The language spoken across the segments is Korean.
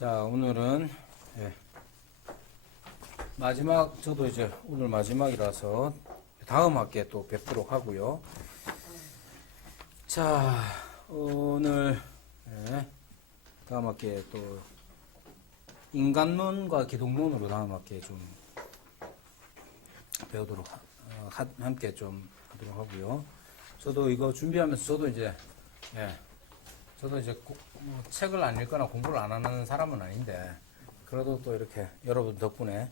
자, 오늘은 마지막, 저도 이제 오늘 마지막이라서 다음 학기에 또 뵙도록 하고요. 자, 오늘 다음 학기에 또 인간론과 기독론으로 다음 학기에 좀 배우도록 함께 좀 하도록 하고요. 저도 이거 준비하면서 저도 이제 뭐 책을 안 읽거나 공부를 안 하는 사람은 아닌데 그래도 또 이렇게 여러분 덕분에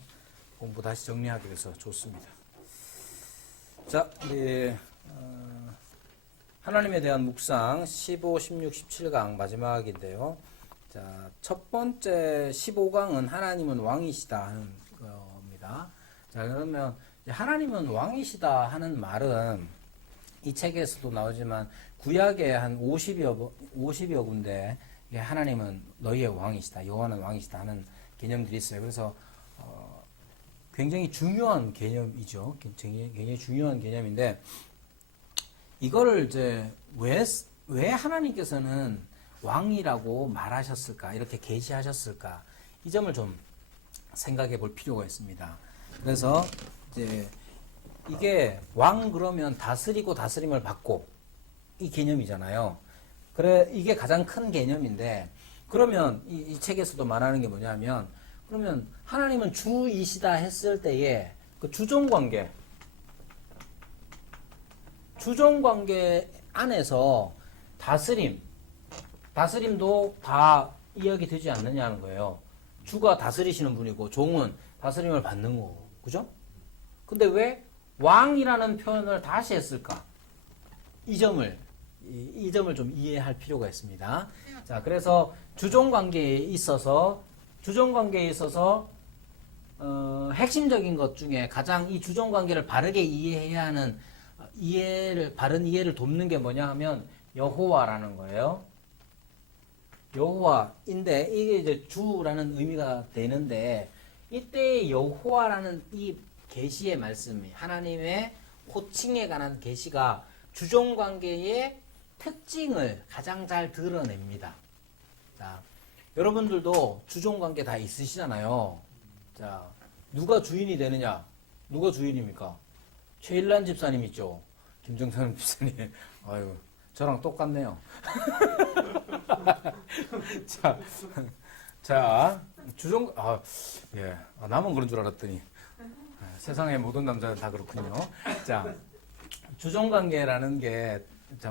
공부 다시 정리하게 돼서 좋습니다. 자, 우리 하나님에 대한 묵상 15, 16, 17강 마지막인데요. 자, 첫 번째 15강은 하나님은 왕이시다 하는 겁니다. 자, 그러면 하나님은 왕이시다 하는 말은 이 책에서도 나오지만 구약에 한 50여 군데 하나님은 너희의 왕이시다, 여호와는 왕이시다 하는 개념들이 있어요. 그래서 굉장히 중요한 개념이죠. 굉장히 중요한 개념인데 이거를 이제 왜 하나님께서는 왕이라고 말하셨을까, 이렇게 계시하셨을까, 이 점을 좀 생각해 볼 필요가 있습니다. 그래서 이제 이게 왕 그러면 다스리고 다스림을 받고 이 개념이잖아요. 그래, 이게 가장 큰 개념인데, 그러면 이 책에서도 말하는 게 뭐냐면, 그러면 하나님은 주이시다 했을 때에 그 주종관계 안에서 다스림도 다 이야기 되지 않느냐는 거예요. 주가 다스리시는 분이고 종은 다스림을 받는 거고, 그죠? 근데 왜 왕이라는 표현을 다시 했을까? 이 점을 좀 이해할 필요가 있습니다. 자, 그래서 주종관계에 있어서 핵심적인 것 중에 가장 이 주종관계를 바르게 이해해야 하는 바른 이해를 돕는 게 뭐냐 하면 여호와라는 거예요. 여호와인데 이게 이제 주라는 의미가 되는데 이때 여호와라는 이 계시의 말씀이 하나님의 호칭에 관한 계시가 주종관계의 특징을 가장 잘 드러냅니다. 자, 여러분들도 주종관계 다 있으시잖아요. 자, 누가 주인이 되느냐? 누가 주인입니까? 최일란 집사님 있죠? 김정선 집사님. 아유, 저랑 똑같네요. 자, 나만 그런 줄 알았더니 세상의 모든 남자는 다 그렇군요. 자, 주종관계라는 게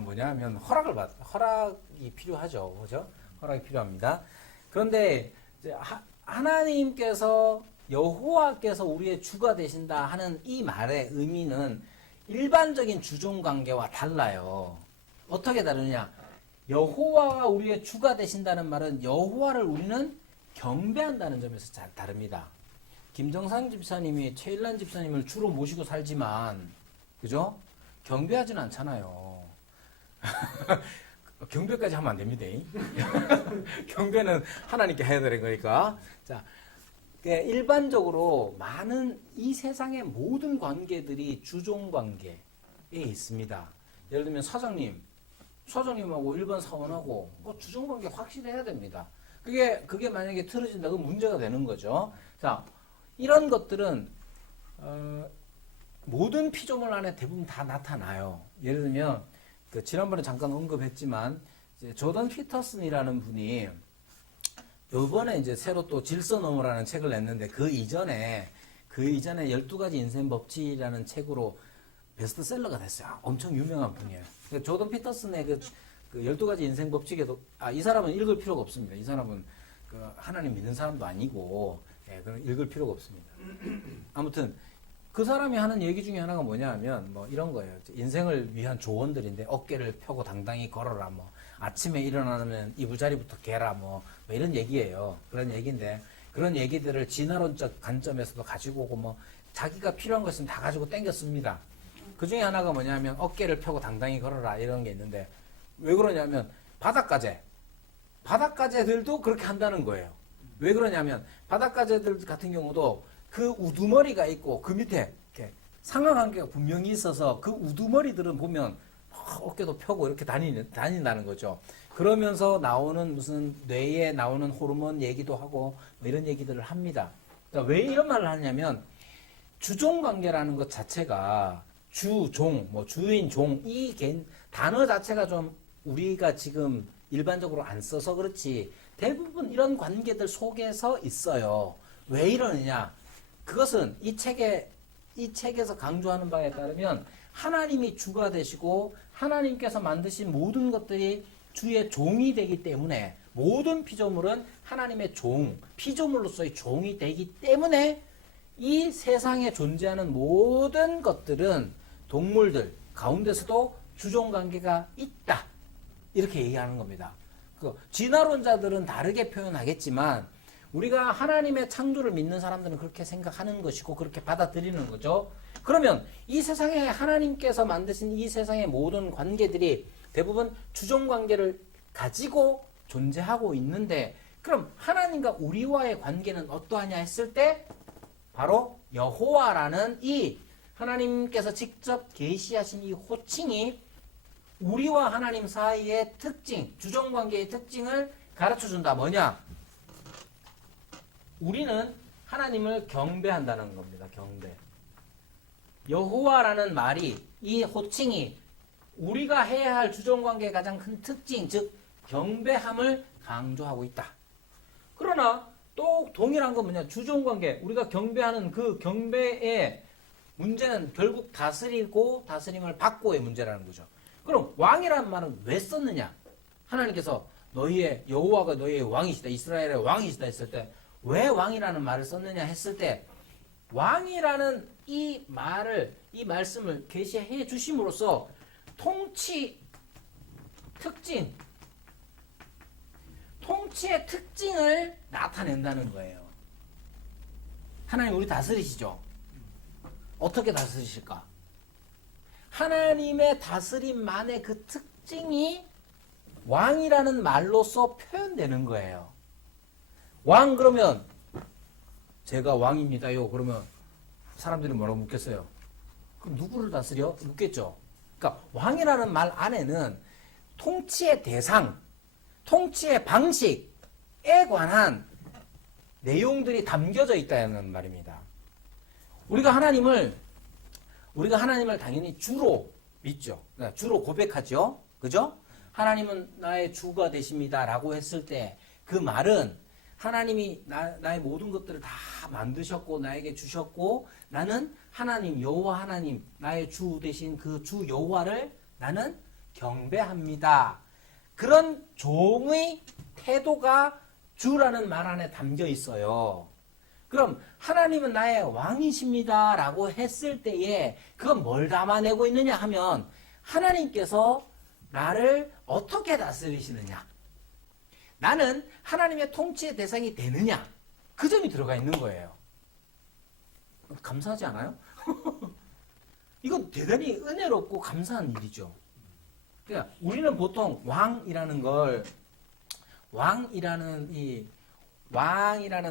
뭐냐면 허락이 필요하죠, 그죠? 허락이 필요합니다. 그런데 이제 하나님께서 여호와께서 우리의 주가 되신다 하는 이 말의 의미는 일반적인 주종관계와 달라요. 어떻게 다르냐? 여호와가 우리의 주가 되신다는 말은 여호와를 우리는 경배한다는 점에서 잘 다릅니다. 김정상 집사님이 최일란 집사님을 주로 모시고 살지만, 그죠? 경배하지는 않잖아요. 경배까지 하면 안 됩니다. 경배는 하나님께 해야 되는 거니까. 자, 일반적으로 많은 이 세상의 모든 관계들이 주종관계에 있습니다. 예를 들면 사장님하고 일반 사원하고 주종관계 확실해야 됩니다. 그게 만약에 틀어진다, 그건 문제가 되는 거죠. 자, 이런 것들은 모든 피조물 안에 대부분 다 나타나요. 예를 들면 지난번에 잠깐 언급했지만 이제 조던 피터슨이라는 분이 요번에 이제 새로 또 질서너머라는 책을 냈는데 그 이전에 12가지 인생 법칙이라는 책으로 베스트셀러가 됐어요. 엄청 유명한 분이에요. 조던 피터슨의 그 12가지 인생 법칙에도 이 사람은 읽을 필요가 없습니다. 이 사람은 하나님 믿는 사람도 아니고 그럼 읽을 필요가 없습니다. 아무튼 그 사람이 하는 얘기 중에 하나가 뭐냐 하면 이런 거예요. 인생을 위한 조언들인데 어깨를 펴고 당당히 걸어라, 아침에 일어나면 이부자리부터 개라, 이런 얘기예요. 그런 얘기인데 그런 얘기들을 진화론적 관점에서도 가지고 오고 자기가 필요한 거 있으면 다 가지고 땡겼습니다. 그 중에 하나가 뭐냐면 어깨를 펴고 당당히 걸어라 이런 게 있는데 왜 그러냐면 바닷가재들도 그렇게 한다는 거예요. 왜 그러냐면 바닷가재들 같은 경우도 그 우두머리가 있고 그 밑에 이렇게 상하관계가 분명히 있어서 그 우두머리들은 보면 어깨도 펴고 이렇게 다닌다는 거죠. 그러면서 나오는 무슨 뇌에 나오는 호르몬 얘기도 하고 뭐 이런 얘기들을 합니다. 그러니까 왜 이런 말을 하냐면 주종 관계라는 것 자체가 주종, 뭐 주인, 종, 이 단어 자체가 좀 우리가 지금 일반적으로 안 써서 그렇지 대부분 이런 관계들 속에서 있어요. 왜 이러느냐? 그것은 이 책에서 강조하는 바에 따르면 하나님이 주가 되시고 하나님께서 만드신 모든 것들이 주의 종이 되기 때문에 모든 피조물은 하나님의 종, 피조물로서의 종이 되기 때문에 이 세상에 존재하는 모든 것들은 동물들 가운데서도 주종관계가 있다. 이렇게 얘기하는 겁니다. 진화론자들은 다르게 표현하겠지만 우리가 하나님의 창조를 믿는 사람들은 그렇게 생각하는 것이고 그렇게 받아들이는 거죠. 그러면 이 세상에 하나님께서 만드신 이 세상의 모든 관계들이 대부분 주종관계를 가지고 존재하고 있는데 그럼 하나님과 우리와의 관계는 어떠하냐 했을 때 바로 여호와라는 이 하나님께서 직접 계시하신 이 호칭이 우리와 하나님 사이의 특징, 주종관계의 특징을 가르쳐준다. 뭐냐? 우리는 하나님을 경배한다는 겁니다. 경배. 여호와라는 말이 이 호칭이 우리가 해야 할 주종관계의 가장 큰 특징, 즉 경배함을 강조하고 있다. 그러나 또 동일한 건 뭐냐? 주종관계, 우리가 경배하는 그 경배의 문제는 결국 다스리고 다스림을 받고의 문제라는 거죠. 그럼 왕이라는 말은 왜 썼느냐? 하나님께서 너희의 여호와가 너희의 왕이시다, 이스라엘의 왕이시다 했을 때 왜 왕이라는 말을 썼느냐 했을 때 왕이라는 이 말씀을 계시해 주심으로써 통치 특징, 통치의 특징을 나타낸다는 거예요. 하나님 우리 다스리시죠? 어떻게 다스리실까? 하나님의 다스림만의 그 특징이 왕이라는 말로써 표현되는 거예요. 왕 그러면 제가 왕입니다요. 그러면 사람들이 뭐라고 묻겠어요? 그럼 누구를 다스려? 묻겠죠. 그러니까 왕이라는 말 안에는 통치의 대상, 통치의 방식에 관한 내용들이 담겨져 있다는 말입니다. 우리가 하나님을 당연히 주로 믿죠. 그러니까 주로 고백하죠. 그죠? 하나님은 나의 주가 되십니다라고 했을 때 그 말은 하나님이 나의 모든 것들을 다 만드셨고 나에게 주셨고 나는 하나님 여호와 하나님 나의 주 되신 그 주 여호와를 나는 경배합니다. 그런 종의 태도가 주라는 말 안에 담겨 있어요. 그럼 하나님은 나의 왕이십니다 라고 했을 때에 그건 뭘 담아내고 있느냐 하면 하나님께서 나를 어떻게 다스리시느냐, 나는 하나님의 통치의 대상이 되느냐, 그 점이 들어가 있는 거예요. 감사하지 않아요? 이건 대단히 은혜롭고 감사한 일이죠. 그러니까 우리는 보통 왕이라는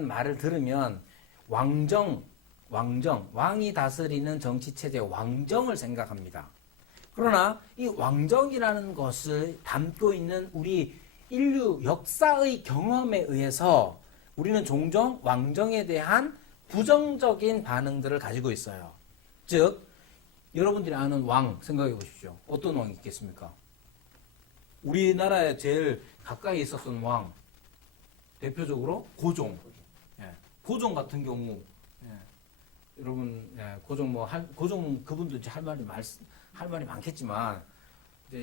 말을 들으면 왕이 다스리는 정치체제 왕정을 생각합니다. 그러나 이 왕정이라는 것을 담고 있는 우리 인류 역사의 경험에 의해서 우리는 종종 왕정에 대한 부정적인 반응들을 가지고 있어요. 즉, 여러분들이 아는 왕 생각해 보십시오. 어떤 왕이 있겠습니까? 우리나라에 제일 가까이 있었던 왕, 대표적으로 고종. 고종 같은 경우, 여러분, 고종 그분도 이제 할 말이 많겠지만,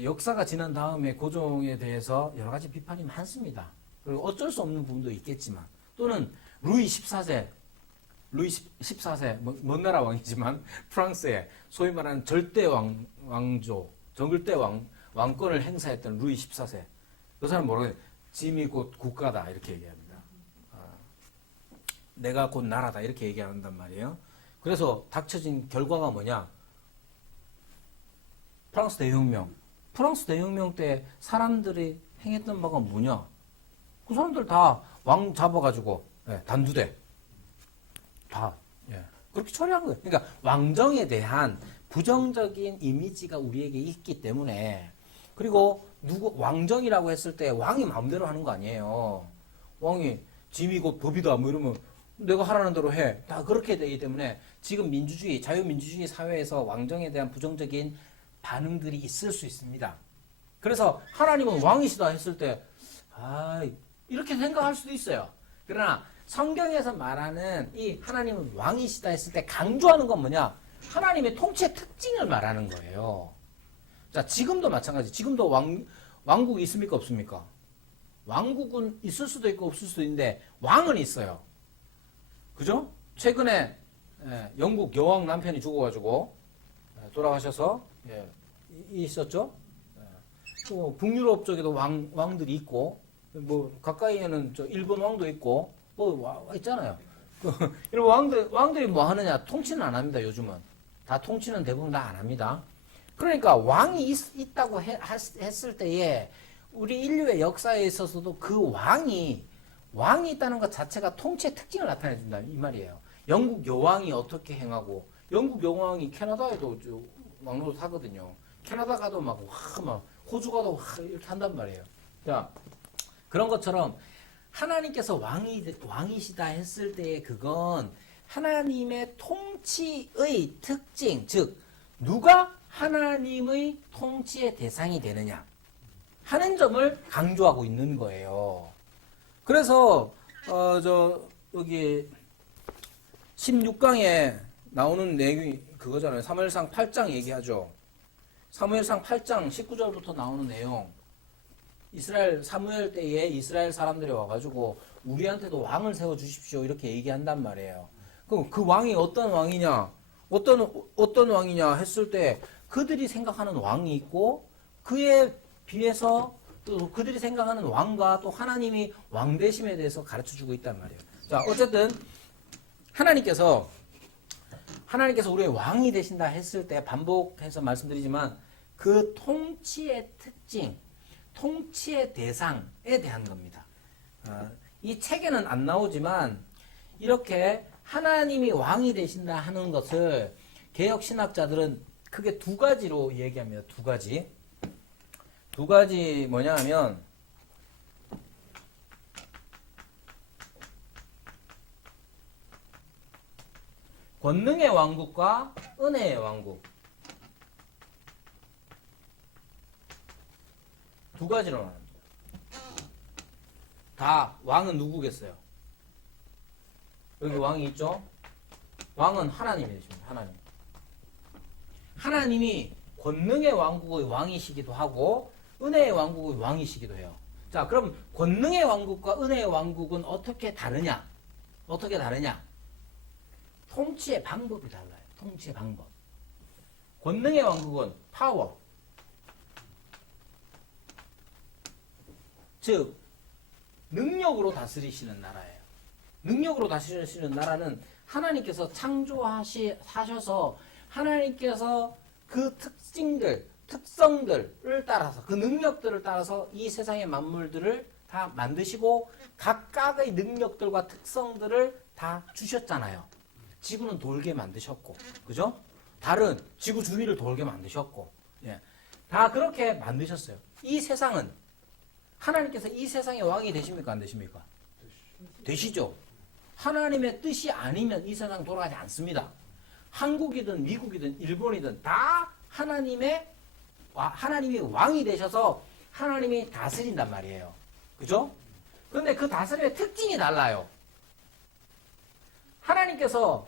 역사가 지난 다음에 고종에 대해서 여러 가지 비판이 많습니다. 그리고 어쩔 수 없는 부분도 있겠지만, 또는 루이 14세, 먼 나라 왕이지만, 프랑스의 소위 말하는 절대 왕권을 행사했던 루이 14세. 그 사람 뭐라고 해요? 짐이 곧 국가다. 이렇게 얘기합니다. 내가 곧 나라다. 이렇게 얘기한단 말이에요. 그래서 닥쳐진 결과가 뭐냐? 프랑스 대혁명 때 사람들이 행했던 바가 뭐냐? 그 사람들 다 왕 잡아가지고, 단두대. 다, 그렇게 처리한 거예요. 그러니까 왕정에 대한 부정적인 이미지가 우리에게 있기 때문에 그리고 왕정이라고 했을 때 왕이 마음대로 하는 거 아니에요. 왕이 짐이 곧 법이다 뭐 이러면 내가 하라는 대로 해. 다 그렇게 되기 때문에 지금 민주주의, 자유민주주의 사회에서 왕정에 대한 부정적인 반응들이 있을 수 있습니다. 그래서 하나님은 왕이시다 했을 때 이렇게 생각할 수도 있어요. 그러나 성경에서 말하는 이 하나님은 왕이시다 했을 때 강조하는 건 뭐냐? 하나님의 통치의 특징을 말하는 거예요. 자, 지금도 마찬가지. 지금도 왕국이 있습니까? 없습니까? 왕국은 있을 수도 있고 없을 수도 있는데 왕은 있어요. 그죠? 최근에 영국 여왕 남편이 죽어가지고 돌아가셔서 있었죠. 또 북유럽 쪽에도 왕들이 있고 뭐 가까이에는 저 일본 왕도 있고 뭐 있잖아요. 이런 왕들이 뭐 하느냐? 통치는 안 합니다. 요즘은 다 통치는 대부분 다 안 합니다. 그러니까 왕이 있다고 했을 때에 우리 인류의 역사에 있어서도 그 왕이 있다는 것 자체가 통치의 특징을 나타내 준다 이 말이에요. 영국 여왕이 어떻게 행하고 영국 여왕이 캐나다에도 왕노릇 하거든요. 캐나다 가도 막 호주 가도 이렇게 한단 말이에요. 자, 그런 것처럼 하나님께서 왕이시다 했을 때에 그건 하나님의 통치의 특징, 즉 누가 하나님의 통치의 대상이 되느냐 하는 점을 강조하고 있는 거예요. 그래서 여기 16강에 나오는 내용이 그거잖아요. 사무엘상 8장 얘기하죠. 사무엘상 8장 19절부터 나오는 내용. 사무엘 때에 이스라엘 사람들이 와가지고 우리한테도 왕을 세워 주십시오 이렇게 얘기한단 말이에요. 그럼 그 왕이 어떤 왕이냐? 어떤 왕이냐 했을 때 그들이 생각하는 왕이 있고 그에 비해서 또 그들이 생각하는 왕과 또 하나님이 왕 되심에 대해서 가르쳐 주고 있단 말이에요. 자, 어쨌든 하나님께서 우리의 왕이 되신다 했을 때 반복해서 말씀드리지만 그 통치의 특징, 통치의 대상에 대한 겁니다. 이 책에는 안 나오지만 이렇게 하나님이 왕이 되신다 하는 것을 개혁신학자들은 크게 두 가지로 얘기합니다. 두 가지 뭐냐 하면 권능의 왕국과 은혜의 왕국 두 가지로 나눕니다. 다 왕은 누구겠어요? 여기 왕이 있죠? 왕은 하나님이 되십니다. 하나님이 권능의 왕국의 왕이시기도 하고 은혜의 왕국의 왕이시기도 해요. 자, 그럼 권능의 왕국과 은혜의 왕국은 어떻게 다르냐? 통치의 방법이 달라요. 통치의 방법. 권능의 왕국은 파워. 즉 능력으로 다스리시는 나라예요. 능력으로 다스리시는 나라는 하나님께서 창조하셔서 하나님께서 그 특성들을 따라서 그 능력들을 따라서 이 세상의 만물들을 다 만드시고 각각의 능력들과 특성들을 다 주셨잖아요. 지구는 돌게 만드셨고, 그죠? 달은 지구 주위를 돌게 만드셨고, 다 그렇게 만드셨어요. 이 세상은 하나님께서 이 세상의 왕이 되십니까? 안 되십니까? 되시죠. 하나님의 뜻이 아니면 이 세상 돌아가지 않습니다. 한국이든 미국이든 일본이든 다 하나님이 왕이 되셔서 하나님이 다스린단 말이에요. 그죠? 그런데 그 다스림의 특징이 달라요. 하나님께서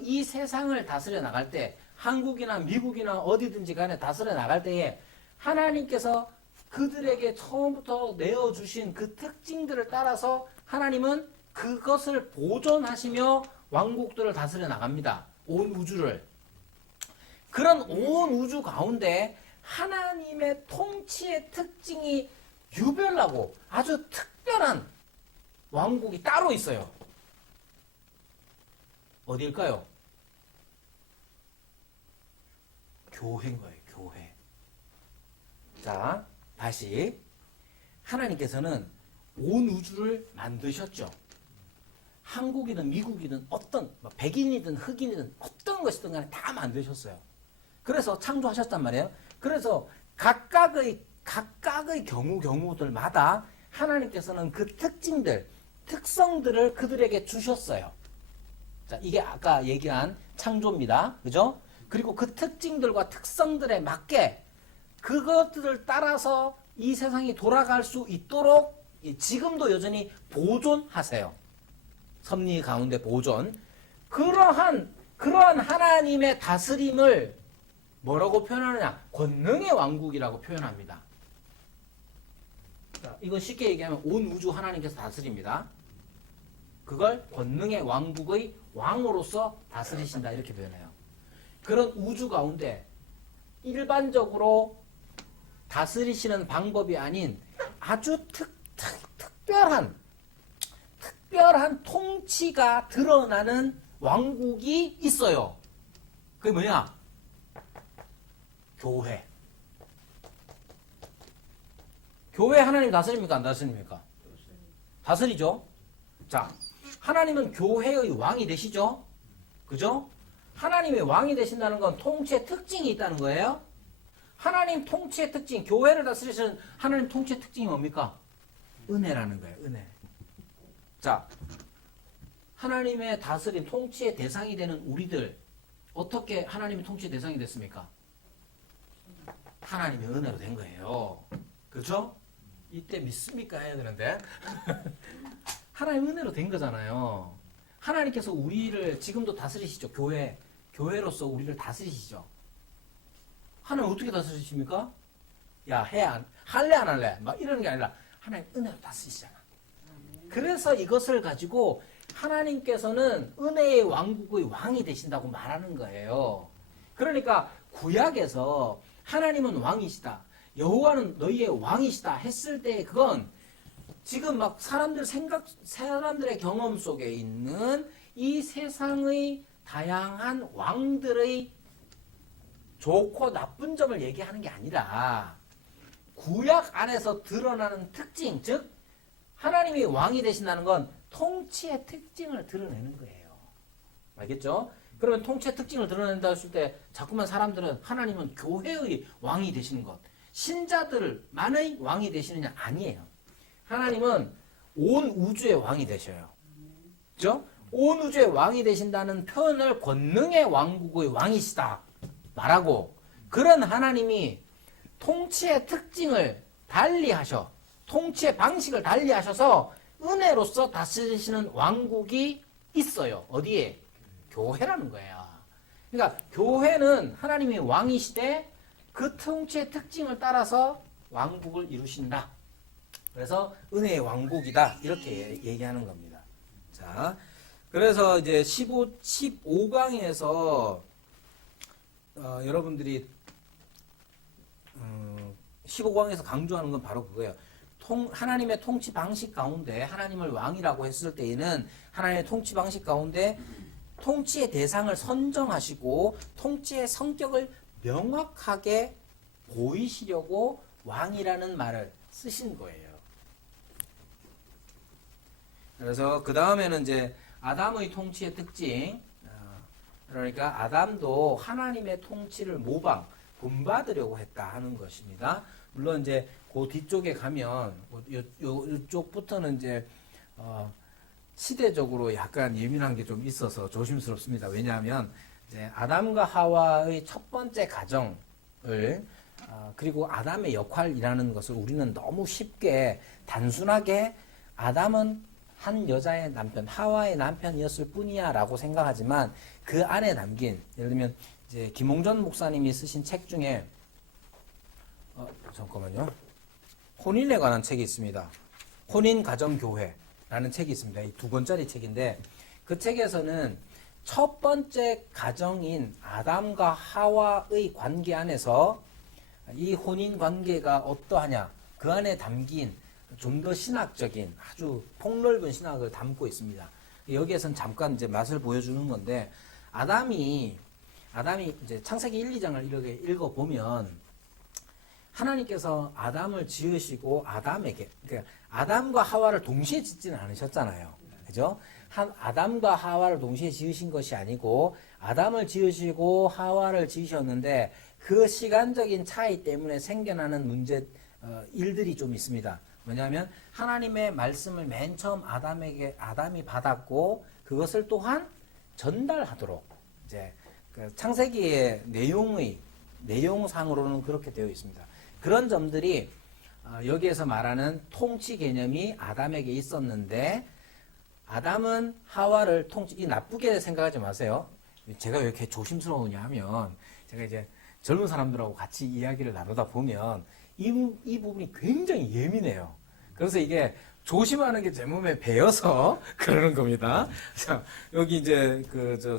이 세상을 다스려 나갈 때 한국이나 미국이나 어디든지 간에 다스려 나갈 때에 하나님께서 그들에게 처음부터 내어주신 그 특징들을 따라서 하나님은 그것을 보존하시며 왕국들을 다스려 나갑니다. 온 우주를. 그런 온 우주 가운데 하나님의 통치의 특징이 유별나고 아주 특별한 왕국이 따로 있어요. 어디일까요? 교회인 거예요. 교회. 자, 다시 하나님께서는 온 우주를 만드셨죠. 한국이든 미국이든 어떤 백인이든 흑인이든 어떤 것이든 간에 다 만드셨어요. 그래서 창조하셨단 말이에요. 그래서 각각의 경우들마다 하나님께서는 그 특성들을 그들에게 주셨어요. 자, 이게 아까 얘기한 창조입니다. 그죠? 그리고 그 특징들과 특성들에 맞게 그것들을 따라서 이 세상이 돌아갈 수 있도록 지금도 여전히 보존하세요. 섭리 가운데 보존. 그러한 하나님의 다스림을 뭐라고 표현하느냐? 권능의 왕국이라고 표현합니다. 자, 이건 쉽게 얘기하면 온 우주 하나님께서 다스립니다. 그걸 권능의 왕국의 왕으로서 다스리신다 이렇게 표현해요. 그런 우주 가운데 일반적으로 다스리시는 방법이 아닌 아주 특별한 통치가 드러나는 왕국이 있어요. 그게 뭐냐? 교회. 교회 하나님 다스립니까? 안 다스립니까? 다스리죠. 자, 하나님은 교회의 왕이 되시죠? 그죠? 하나님의 왕이 되신다는 건 통치의 특징이 있다는 거예요. 하나님 통치의 특징, 교회를 다스리시는 하나님 통치의 특징이 뭡니까? 은혜라는 거예요. 은혜. 자, 하나님의 다스림, 통치의 대상이 되는 우리들 어떻게 하나님의 통치의 대상이 됐습니까? 하나님의 은혜로 된 거예요. 그렇죠? 이때 믿습니까? 해야 되는데 하나님의 은혜로 된 거잖아요. 하나님께서 우리를 지금도 다스리시죠. 교회로서 우리를 다스리시죠. 하나님 어떻게 다스리십니까? 야, 할래 안 할래? 막 이러는 게 아니라 하나님 은혜로 다스리시잖아. 그래서 이것을 가지고 하나님께서는 은혜의 왕국의 왕이 되신다고 말하는 거예요. 그러니까 구약에서 하나님은 왕이시다, 여호와는 너희의 왕이시다 했을 때 그건 지금 막 사람들의 경험 속에 있는 이 세상의 다양한 왕들의 좋고 나쁜 점을 얘기하는 게 아니라 구약 안에서 드러나는 특징, 즉 하나님이 왕이 되신다는 건 통치의 특징을 드러내는 거예요. 알겠죠? 그러면 통치의 특징을 드러낸다 했을 때 자꾸만 사람들은 하나님은 교회의 왕이 되시는 것, 신자들만의 왕이 되시느냐? 아니에요. 하나님은 온 우주의 왕이 되셔요. 그죠? 온 우주의 왕이 되신다는 표현을 권능의 왕국의 왕이시다 말하고, 그런 하나님이 통치의 특징을 달리하셔, 통치의 방식을 달리하셔서 은혜로서 다스리시는 왕국이 있어요. 어디에? 교회라는 거예요. 그러니까 교회는 하나님이 왕이시되 그 통치의 특징을 따라서 왕국을 이루신다. 그래서 은혜의 왕국이다. 이렇게 얘기하는 겁니다. 자, 그래서 이제 15강에서 여러분들이 15강에서 강조하는 건 바로 그거예요. 하나님의 통치 방식 가운데 하나님을 왕이라고 했을 때에는 하나님의 통치 방식 가운데 통치의 대상을 선정하시고 통치의 성격을 명확하게 보이시려고 왕이라는 말을 쓰신 거예요. 그래서 그 다음에는 이제 아담의 통치의 특징, 그러니까 아담도 하나님의 통치를 본받으려고 했다 하는 것입니다. 물론 이제 그 뒤쪽에 가면 이쪽부터는 이제 시대적으로 약간 예민한 게 좀 있어서 조심스럽습니다. 왜냐하면 이제 아담과 하와의 첫 번째 가정을 그리고 아담의 역할이라는 것을 우리는 너무 쉽게 단순하게 아담은 한 여자의 남편, 하와의 남편이었을 뿐이야 라고 생각하지만 그 안에 담긴, 예를 들면 이제 김홍전 목사님이 쓰신 책 중에 잠깐만요. 혼인에 관한 책이 있습니다. 혼인가정교회라는 책이 있습니다. 이 2권짜리 책인데 그 책에서는 첫 번째 가정인 아담과 하와의 관계 안에서 이 혼인 관계가 어떠하냐, 그 안에 담긴 좀 더 신학적인 아주 폭넓은 신학을 담고 있습니다. 여기에서는 잠깐 이제 맛을 보여주는 건데, 아담이 이제 창세기 1, 2장을 이렇게 읽어보면 하나님께서 아담을 지으시고 아담에게, 그러니까 아담과 하와를 동시에 짓지는 않으셨잖아요. 그죠? 한 아담과 하와를 동시에 지으신 것이 아니고 아담을 지으시고 하와를 지으셨는데 그 시간적인 차이 때문에 생겨나는 일들이 좀 있습니다. 뭐냐면 하나님의 말씀을 맨 처음 아담이 받았고 그것을 또한 전달하도록 이제 그 창세기의 내용상으로는 그렇게 되어 있습니다. 그런 점들이 여기에서 말하는 통치 개념이 아담에게 있었는데 아담은 하와를 나쁘게 생각하지 마세요. 제가 왜 이렇게 조심스러우냐 하면 제가 이제 젊은 사람들하고 같이 이야기를 나누다 보면 이 부분이 굉장히 예민해요. 그래서 이게 조심하는 게 제 몸에 배어서 그러는 겁니다. 자, 여기 이제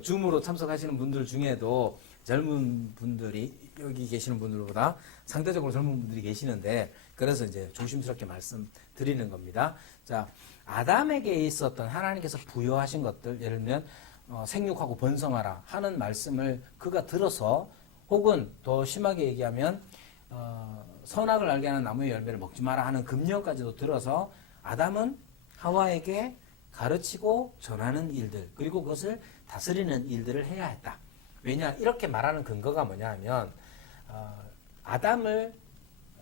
줌으로 참석하시는 분들 중에도 젊은 분들이 여기 계시는 분들보다 상대적으로 젊은 분들이 계시는데 그래서 이제 조심스럽게 말씀드리는 겁니다. 자, 아담에게 있었던 하나님께서 부여하신 것들, 예를 들면 생육하고 번성하라 하는 말씀을 그가 들어서 혹은 더 심하게 얘기하면 선악을 알게 하는 나무의 열매를 먹지 마라 하는 금령까지도 들어서 아담은 하와에게 가르치고 전하는 일들 그리고 그것을 다스리는 일들을 해야 했다. 왜냐 이렇게 말하는 근거가 뭐냐 하면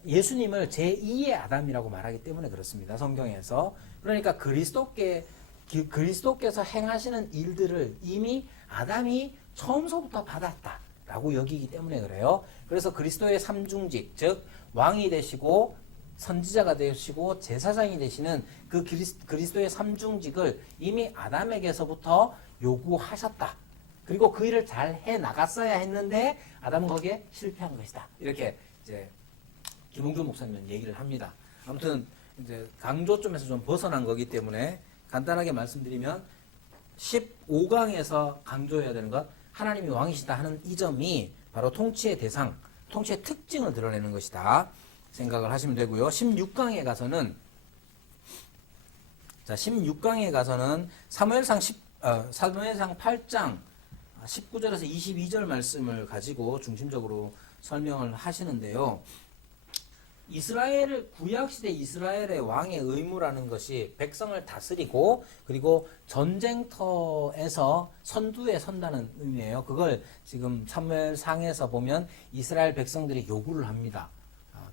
예수님을 제2의 아담이라고 말하기 때문에 그렇습니다. 성경에서. 그러니까 그리스도께서 행하시는 일들을 이미 아담이 처음서부터 받았다라고 여기기 때문에 그래요. 그래서 그리스도의 삼중직, 즉 왕이 되시고 선지자가 되시고 제사장이 되시는 그 그리스도의 삼중직을 이미 아담에게서부터 요구하셨다. 그리고 그 일을 잘 해 나갔어야 했는데 아담은 거기에 실패한 것이다. 이렇게 이제 김웅준 목사님은 얘기를 합니다. 아무튼 이제 강조점에서 좀 벗어난 거기 때문에 간단하게 말씀드리면 15강에서 강조해야 되는 것 하나님이 왕이시다 하는 이 점이 바로 통치의 대상, 통치의 특징을 드러내는 것이다 생각을 하시면 되고요. 16강에 가서는 사무엘상 8장 19절에서 22절 말씀을 가지고 중심적으로 설명을 하시는데요. 구약시대 이스라엘의 왕의 의무라는 것이 백성을 다스리고 그리고 전쟁터에서 선두에 선다는 의미예요. 그걸 지금 사무엘상에서 보면 이스라엘 백성들이 요구를 합니다.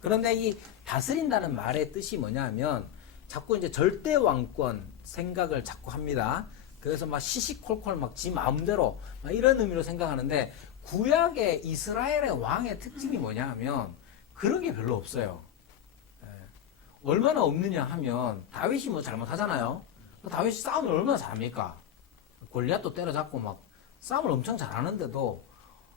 그런데 이 다스린다는 말의 뜻이 뭐냐 하면 자꾸 이제 절대 왕권 생각을 자꾸 합니다. 그래서 막 시시콜콜 막 지 마음대로 막 이런 의미로 생각하는데 구약의 이스라엘의 왕의 특징이 뭐냐 하면 그런 게 별로 없어요. 얼마나 없느냐 하면 다윗이 뭐 잘못하잖아요. 다윗이 싸움을 얼마나 잘합니까? 골리앗도 때려잡고 막 싸움을 엄청 잘하는데도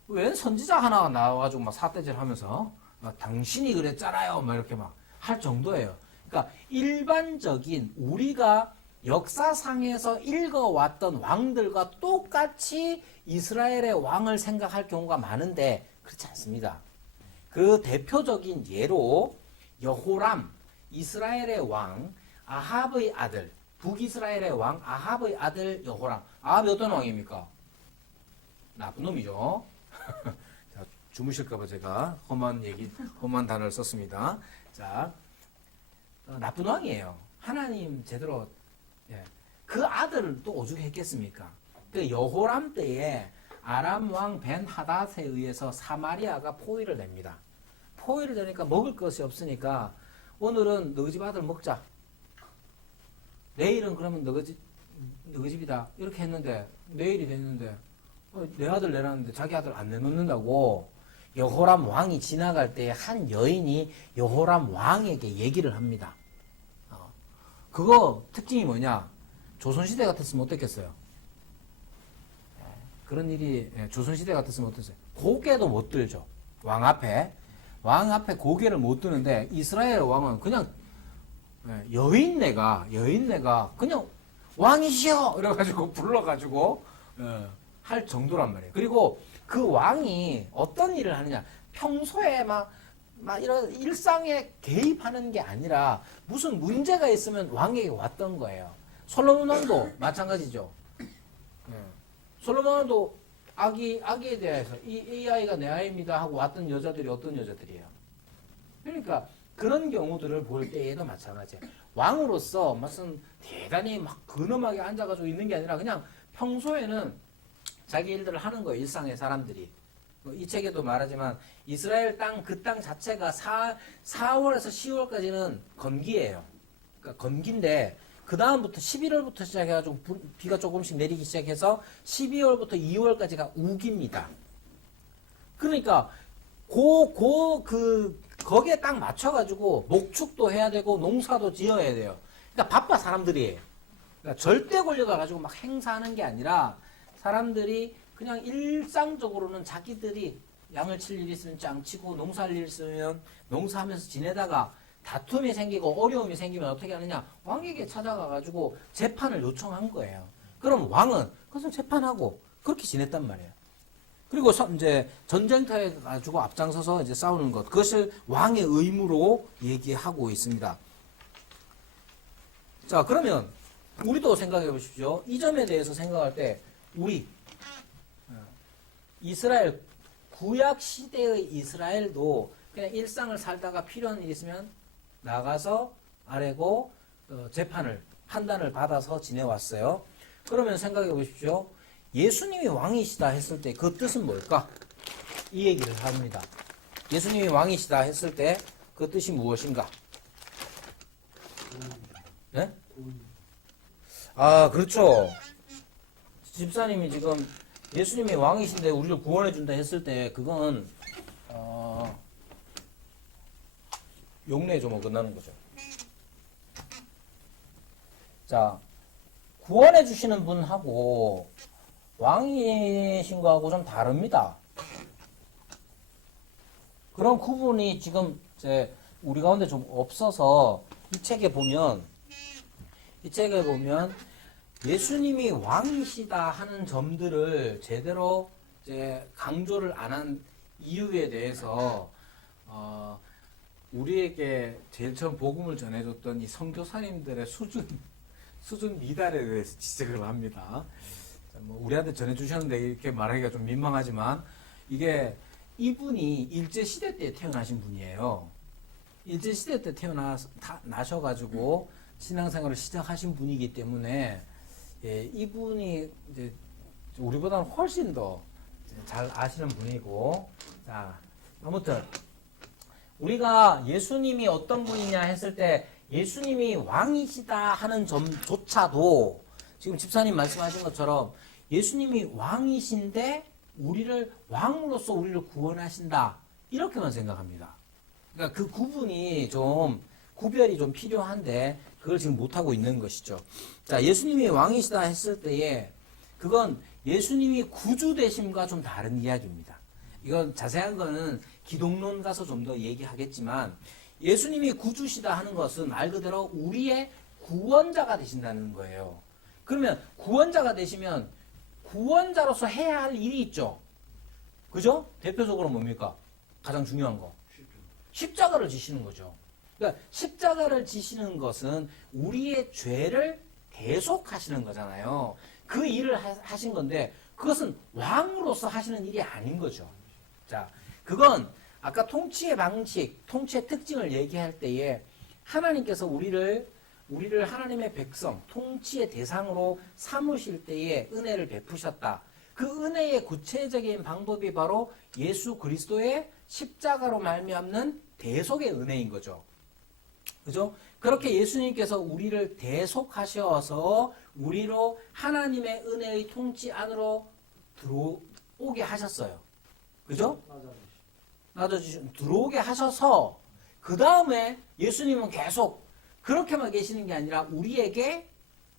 왜 선지자 하나가 나와가지고 막 삿대질하면서 당신이 그랬잖아요. 막 이렇게 막 할 정도예요. 그러니까 일반적인 우리가 역사상에서 읽어왔던 왕들과 똑같이 이스라엘의 왕을 생각할 경우가 많은데 그렇지 않습니다. 그 대표적인 예로 여호람, 이스라엘의 왕, 아합의 아들, 북이스라엘의 왕 아합의 아들 여호람. 아합이 어떤 왕입니까? 나쁜 놈이죠. 자, 주무실까봐 제가 험한 단어를 썼습니다. 자, 나쁜 왕이에요. 하나님 제대로 그 아들을 또 오죽했겠습니까? 그 여호람 때에 아람 왕 벤 하닷에 의해서 사마리아가 포위를 냅니다. 포위를 되니까 먹을 것이 없으니까 오늘은 너희 집 아들 먹자. 내일은 그러면 너희 집이다. 이렇게 했는데 내일이 됐는데 내 아들 내놨는데 자기 아들 안 내놓는다고 여호람 왕이 지나갈 때 한 여인이 여호람 왕에게 얘기를 합니다. 그거 특징이 뭐냐? 조선시대 같았으면 어땠겠어요? 그런 일이 조선시대 같았으면 어땠어요? 고개도 못 들죠. 왕 앞에 고개를 못 드는데 이스라엘 왕은 그냥 여인네가 그냥 왕이시여 이래가지고 불러가지고 할 정도란 말이에요. 그리고 그 왕이 어떤 일을 하느냐? 평소에 막 이런 일상에 개입하는 게 아니라 무슨 문제가 있으면 왕에게 왔던 거예요. 솔로몬 왕도 마찬가지죠. 솔로몬 왕도 아기에 대해서 이 아이가 내 아이입니다 하고 왔던 여자들이 어떤 여자들이에요? 그러니까 그런 경우들을 볼 때에도 마찬가지예요. 왕으로서 무슨 대단히 막 근엄하게 앉아가지고 있는 게 아니라 그냥 평소에는 자기 일들을 하는 거예요. 일상의 사람들이. 이 책에도 말하지만 이스라엘 땅 그 땅 자체가 4월에서 10월까지는 건기예요. 그러니까 건기인데 그 다음부터 11월부터 시작해가지고 비가 조금씩 내리기 시작해서 12월부터 2월까지가 우기입니다. 그러니까 거기에 딱 맞춰가지고 목축도 해야 되고 농사도 지어야 돼요. 그러니까 바빠 사람들이. 그러니까 절대 권력을 가지고 막 행사하는 게 아니라 사람들이 그냥 일상적으로는 자기들이 양을 칠 일이 있으면 짱치고 농사할 일이 있으면 농사하면서 지내다가 다툼이 생기고 어려움이 생기면 어떻게 하느냐? 왕에게 찾아가가지고 재판을 요청한 거예요. 그럼 왕은 그것을 재판하고 그렇게 지냈단 말이에요. 그리고 이제 전쟁터에 가지고 앞장서서 이제 싸우는 것, 그것을 왕의 의무로 얘기하고 있습니다. 자, 그러면 우리도 생각해 보십시오. 이 점에 대해서 생각할 때 우리 이스라엘 구약 시대의 이스라엘도 그냥 일상을 살다가 필요한 일이 있으면 나가서 아래고 재판을 판단을 받아서 지내왔어요. 그러면 생각해 보십시오. 예수님이 왕이시다 했을 때 그 뜻은 뭘까? 이 얘기를 합니다. 예수님이 왕이시다 했을 때 그 뜻이 무엇인가? 네? 아, 그렇죠. 집사님이 지금 예수님이 왕이신데 우리를 구원해 준다 했을 때 그건 용례 조문 끝나는 거죠. 자, 구원해 주시는 분하고 왕이신 거하고 좀 다릅니다. 그런 구분이 지금 이제 우리 가운데 좀 없어서 이 책에 보면 예수님이 왕이시다 하는 점들을 제대로 이제 강조를 안 한 이유에 대해서 우리에게 제일 처음 복음을 전해줬던 이 선교사님들의 수준 미달에 대해서 지적을 합니다. 뭐 우리한테 전해주셨는데 이렇게 말하기가 좀 민망하지만 이게 이분이 일제시대 때 태어나신 분이에요. 일제시대 때 나셔가지고 신앙생활을 시작하신 분이기 때문에 이분이 이제 우리보다는 훨씬 더 잘 아시는 분이고, 자, 아무튼 우리가 예수님이 어떤 분이냐 했을 때 예수님이 왕이시다 하는 점조차도 지금 집사님 말씀하신 것처럼 예수님이 왕이신데 우리를 왕으로서 우리를 구원하신다 이렇게만 생각합니다. 그러니까 그 구별이 좀 필요한데 그걸 지금 못하고 있는 것이죠. 자, 예수님이 왕이시다 했을 때에 그건 예수님이 구주 되심과 좀 다른 이야기입니다. 이건 자세한 거는 기독론 가서 좀 더 얘기하겠지만 예수님이 구주시다 하는 것은 말 그대로 우리의 구원자가 되신다는 거예요. 그러면 구원자가 되시면 구원자로서 해야 할 일이 있죠. 그죠? 대표적으로 뭡니까? 가장 중요한 거. 십자가를 지시는 거죠. 그러니까 십자가를 지시는 것은 우리의 죄를 대속하시는 거잖아요. 그 일을 하신 건데 그것은 왕으로서 하시는 일이 아닌 거죠. 자, 그건 아까 통치의 방식, 통치의 특징을 얘기할 때에 하나님께서 우리를 하나님의 백성, 통치의 대상으로 삼으실 때에 은혜를 베푸셨다. 그 은혜의 구체적인 방법이 바로 예수 그리스도의 십자가로 말미암는 대속의 은혜인 거죠. 그죠? 그렇게 예수님께서 우리를 대속하셔서 우리로 하나님의 은혜의 통치 안으로 들어오게 하셨어요. 그죠? 들어오게 하셔서 그 다음에 예수님은 계속 그렇게만 계시는 게 아니라 우리에게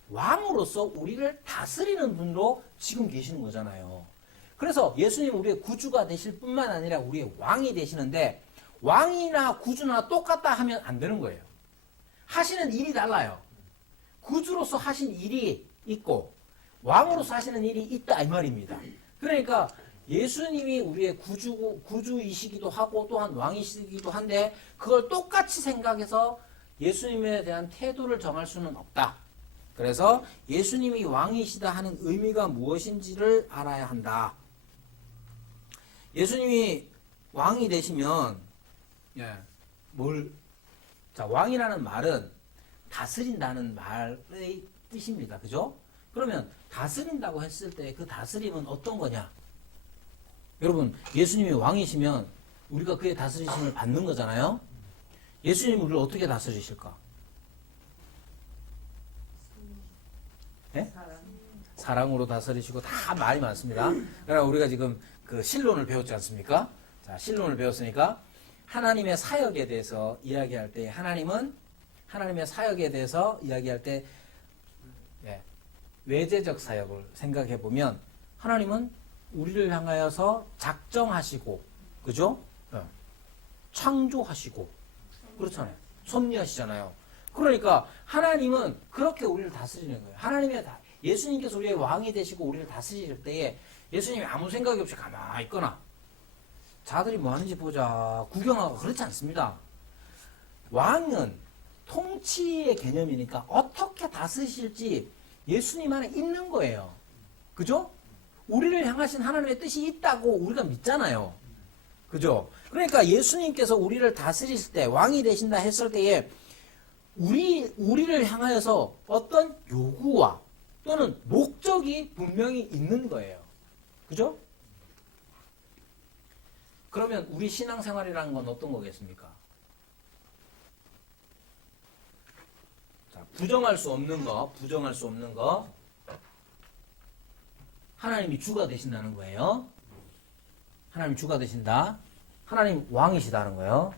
왕으로서 우리를 다스리는 분으로 지금 계시는 거잖아요. 그래서 예수님 우리의 구주가 되실 뿐만 아니라 우리의 왕이 되시는데 왕이나 구주나 똑같다 하면 안 되는 거예요. 하시는 일이 달라요. 구주로서 하신 일이 있고 왕으로서 하시는 일이 있다 이 말입니다. 그러니까 예수님이 우리의 구주이시기도 하고 또한 왕이시기도 한데 그걸 똑같이 생각해서 예수님에 대한 태도를 정할 수는 없다. 그래서 예수님이 왕이시다 하는 의미가 무엇인지를 알아야 한다. 예수님이 왕이 되시면 뭘 자, 왕이라는 말은 다스린다는 말의 뜻입니다. 그죠? 그러면 다스린다고 했을 때 그 다스림은 어떤 거냐? 여러분, 예수님이 왕이시면 우리가 그의 다스리심을 받는 거잖아요? 예수님이 우리를 어떻게 다스리실까? 네? 사랑으로 다스리시고 다 말이 많습니다. 그러나 우리가 지금 그 신론을 배웠지 않습니까? 자, 신론을 배웠으니까 하나님의 사역에 대해서 이야기할 때 하나님의 사역에 대해서 이야기할 때 외재적 사역을 생각해 보면 하나님은 우리를 향하여서 작정하시고, 그죠? 창조하시고, 그렇잖아요. 섭리하시잖아요. 그러니까 하나님은 그렇게 우리를 다스리는 거예요. 예수님께서 우리의 왕이 되시고 우리를 다스릴 때에 예수님이 아무 생각이 없이 가만히 있거나 자들이 뭐 하는지 보자 구경하고 그렇지 않습니다. 왕은 통치의 개념이니까 어떻게 다스리실지 예수님 안에 있는 거예요. 그죠? 우리를 향하신 하나님의 뜻이 있다고 우리가 믿잖아요. 그죠? 그러니까 예수님께서 우리를 다스리실 때, 왕이 되신다 했을 때에 우리를 향하여서 어떤 요구와 또는 목적이 분명히 있는 거예요. 그죠? 그러면 우리 신앙생활이라는 건 어떤 거겠습니까? 자, 부정할 수 없는 거. 하나님이 주가 되신다는 거예요. 하나님 주가 되신다. 하나님 왕이시다는 거예요.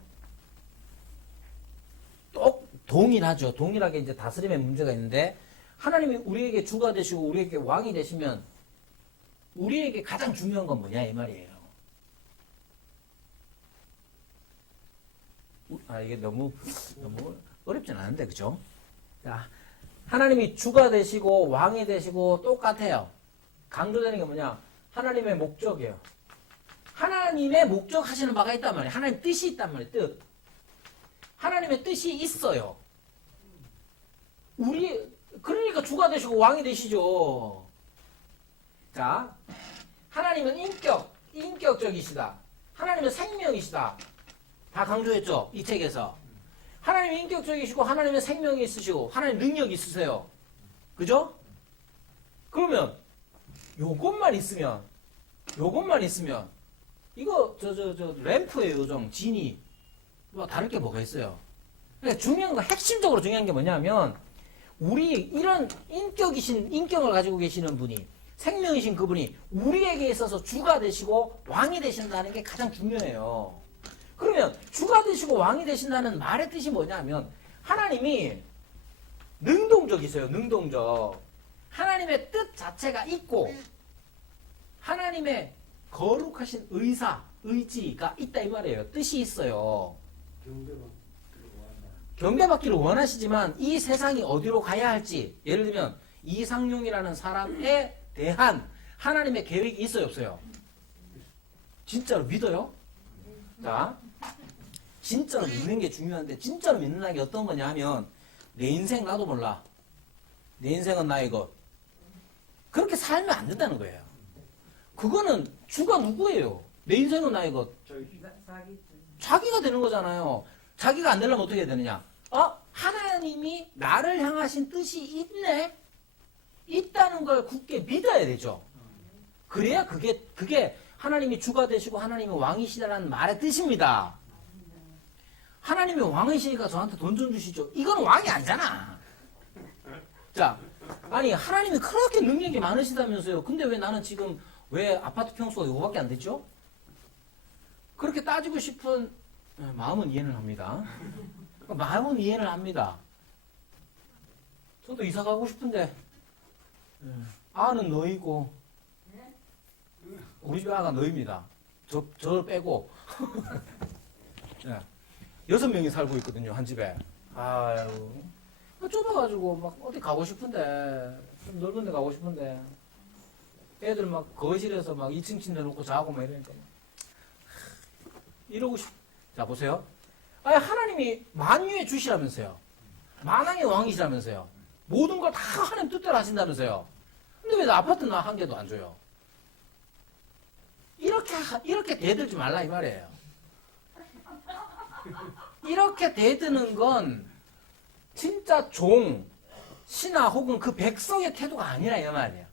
또 동일하죠. 동일하게 이제 다스림의 문제가 있는데 하나님이 우리에게 주가 되시고 우리에게 왕이 되시면 우리에게 가장 중요한 건 뭐냐 이 말이에요. 이게 너무 어렵진 않은데 그죠? 자, 하나님이 주가 되시고 왕이 되시고 똑같아요. 강조되는 게 뭐냐? 하나님의 목적이에요. 하나님의 목적 하시는 바가 있단 말이에요. 하나님 뜻이 있단 말이에요. 뜻. 하나님의 뜻이 있어요. 그러니까 주가 되시고 왕이 되시죠. 자, 하나님은 인격적이시다. 하나님은 생명이시다. 다 강조했죠? 이 책에서. 하나님이 인격적이시고 하나님의 생명이 있으시고 하나님 능력이 있으세요. 그죠? 그러면 요것만 있으면 이거 램프예요. 요즘 진이 뭐 다를 게 뭐가 있어요. 그러니까 중요한 거 핵심적으로 중요한 게 뭐냐면 우리 이런 인격을 가지고 계시는 분이 생명이신 그분이 우리에게 있어서 주가 되시고 왕이 되신다는 게 가장 중요해요. 그러면 주가 되시고 왕이 되신다는 말의 뜻이 뭐냐면 하나님이 능동적이세요. 능동적. 하나님의 뜻 자체가 있고 하나님의 거룩하신 의지가 있다 이 말이에요. 뜻이 있어요. 경배받기를 원하시지만 이 세상이 어디로 가야 할지 예를 들면 이상용이라는 사람에 대한 하나님의 계획이 있어요 없어요? 진짜로 믿어요? 자, 진짜로 믿는 게 중요한데 진짜로 믿는다는 게 어떤 거냐 하면 내 인생 나도 몰라. 내 인생은 나의 것. 그렇게 살면 안 된다는 거예요. 그거는 주가 누구예요? 내 인생은 나의 것. 자기가 되는 거잖아요. 자기가 안 되려면 어떻게 해야 되느냐? 하나님이 나를 향하신 뜻이 있네? 있다는 걸 굳게 믿어야 되죠. 그래야 그게 하나님이 주가 되시고 하나님이 왕이시다라는 말의 뜻입니다. 하나님이 왕이시니까 저한테 돈 좀 주시죠. 이건 왕이 아니잖아. 자, 아니 하나님이 그렇게 능력이 많으시다면서요. 근데 왜 나는 지금 왜 아파트 평수가 이거밖에 안 됐죠? 그렇게 따지고 싶은 마음은 이해는 합니다. 마음은 이해를 합니다. 저도 이사 가고 싶은데 아는 너희고 우리 집 아가 너희입니다. 저를 빼고 6명이 살고 있거든요. 한 집에. 아유 좁아가지고 막 어디 가고 싶은데 좀 넓은 데 가고 싶은데 애들 막 거실에서 막 2층 침대 놓고 자고 막 이러니까 이러고 자 보세요. 하나님이 만유의 주시라면서요. 만왕의 왕이시라면서요. 모든 걸 다 하나님 뜻대로 하신다면서요. 근데 왜 나 아파트 나 한 개도 안 줘요? 이렇게 대들지 말라 이 말이에요. 이렇게 대드는 건 진짜 종, 신하 혹은 그 백성의 태도가 아니라 이 말이에요.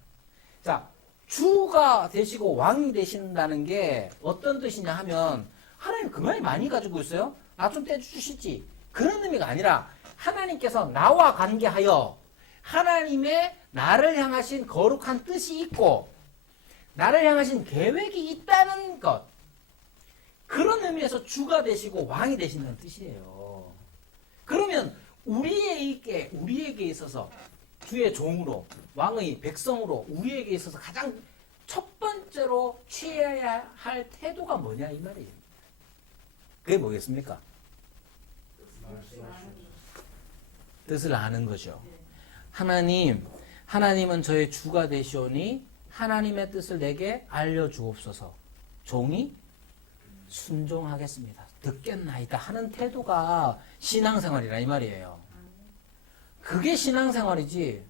자, 주가 되시고 왕이 되신다는 게 어떤 뜻이냐 하면 하나님 그만이 많이 가지고 있어요. 나 좀 떼주시지. 그런 의미가 아니라 하나님께서 나와 관계하여 하나님의 나를 향하신 거룩한 뜻이 있고 나를 향하신 계획이 있다는 것. 그런 의미에서 주가 되시고 왕이 되신다는 뜻이에요. 그러면 우리에게 있어서 주의 종으로 왕의 백성으로 우리에게 있어서 가장 첫 번째로 취해야 할 태도가 뭐냐 이 말이에요. 그게 뭐겠습니까? 뜻을 아는 거죠. 하나님은 저의 주가 되시오니 하나님의 뜻을 내게 알려주옵소서. 종이 순종하겠습니다. 듣겠나이다 하는 태도가 신앙생활이라 이 말이에요. 그게 신앙생활이지.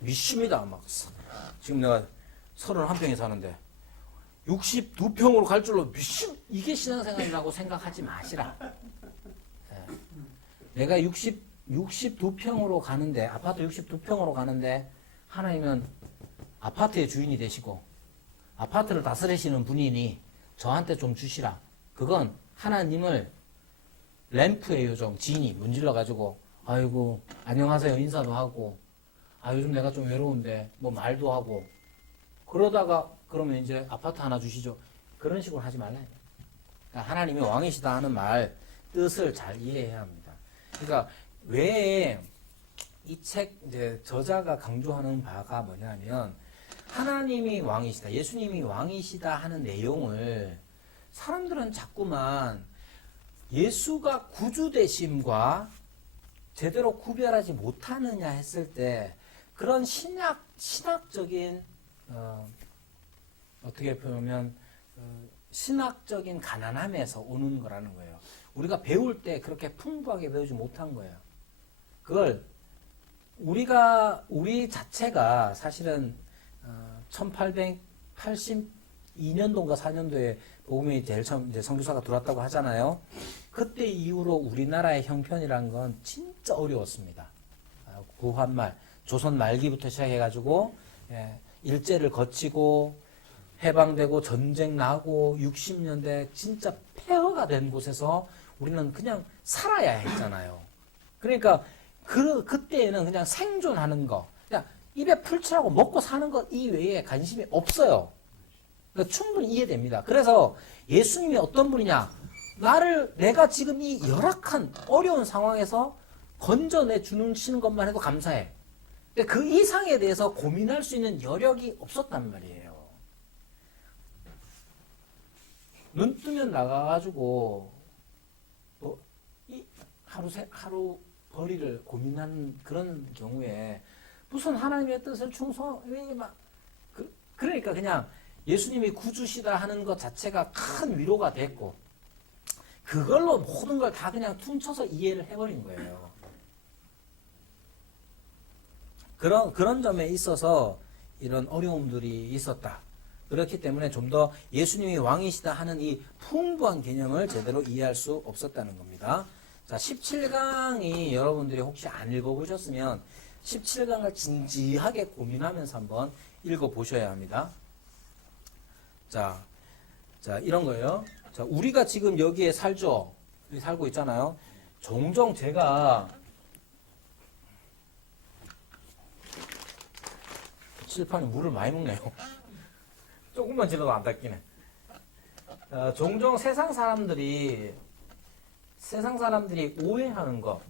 믿습니다. 막 지금 내가 31평에 사는데 62평으로 갈 줄로 이게 신앙생활이라고 생각하지 마시라. 내가 62평으로 가는데 아파트 62평으로 가는데 하나님은 아파트의 주인이 되시고 아파트를 다스리시는 분이니 저한테 좀 주시라. 그건 하나님을 램프의 요정 지인이 문질러 가지고 아이고 안녕하세요 인사도 하고 요즘 내가 좀 외로운데 뭐 말도 하고 그러다가 그러면 이제 아파트 하나 주시죠. 그런 식으로 하지 말라. 그러니까 하나님이 왕이시다 하는 말 뜻을 잘 이해해야 합니다. 그러니까 왜 이 책 이제 저자가 강조하는 바가 뭐냐면 하나님이 왕이시다, 예수님이 왕이시다 하는 내용을 사람들은 자꾸만 예수가 구주 되심과 제대로 구별하지 못하느냐 했을 때 그런 신학적인 어떻게 보면 신학적인 가난함에서 오는 거라는 거예요. 우리가 배울 때 그렇게 풍부하게 배우지 못한 거예요. 그걸 우리 자체가 사실은 1882년도인가 4년도에 복음이 제일 처음 이제 선교사가 들어왔다고 하잖아요. 그때 이후로 우리나라의 형편이란 건 진짜 어려웠습니다. 구한말, 조선 말기부터 시작해가지고 일제를 거치고 해방되고 전쟁 나고 60년대 진짜 폐허가 된 곳에서 우리는 그냥 살아야 했잖아요. 그러니까 그때에는 그냥 생존하는 거, 그냥 입에 풀칠하고 먹고 사는 것 이외에 관심이 없어요. 그러니까 충분히 이해됩니다. 그래서 예수님이 어떤 분이냐? 내가 지금 이 열악한 어려운 상황에서 건져내 주시는 것만 해도 감사해. 근데 그 이상에 대해서 고민할 수 있는 여력이 없었단 말이에요. 눈 뜨면 나가가지고 뭐 하루 벌이를 고민하는 그런 경우에 무슨 하나님의 뜻을 그러니까 그냥 예수님이 구주시다 하는 것 자체가 큰 위로가 됐고 그걸로 모든 걸 다 그냥 퉁쳐서 이해를 해버린 거예요. 그런 점에 있어서 이런 어려움들이 있었다. 그렇기 때문에 좀 더 예수님이 왕이시다 하는 이 풍부한 개념을 제대로 이해할 수 없었다는 겁니다. 자, 17강이 여러분들이 혹시 안 읽어보셨으면 17강을 진지하게 고민하면서 한번 읽어보셔야 합니다. 자, 이런 거예요. 자, 우리가 지금 여기에 살죠? 여기 살고 있잖아요. 종종 제가 칠판에 물을 많이 먹네요. 조금만 지나도 안 닦이네. 종종 세상 사람들이 오해하는 것,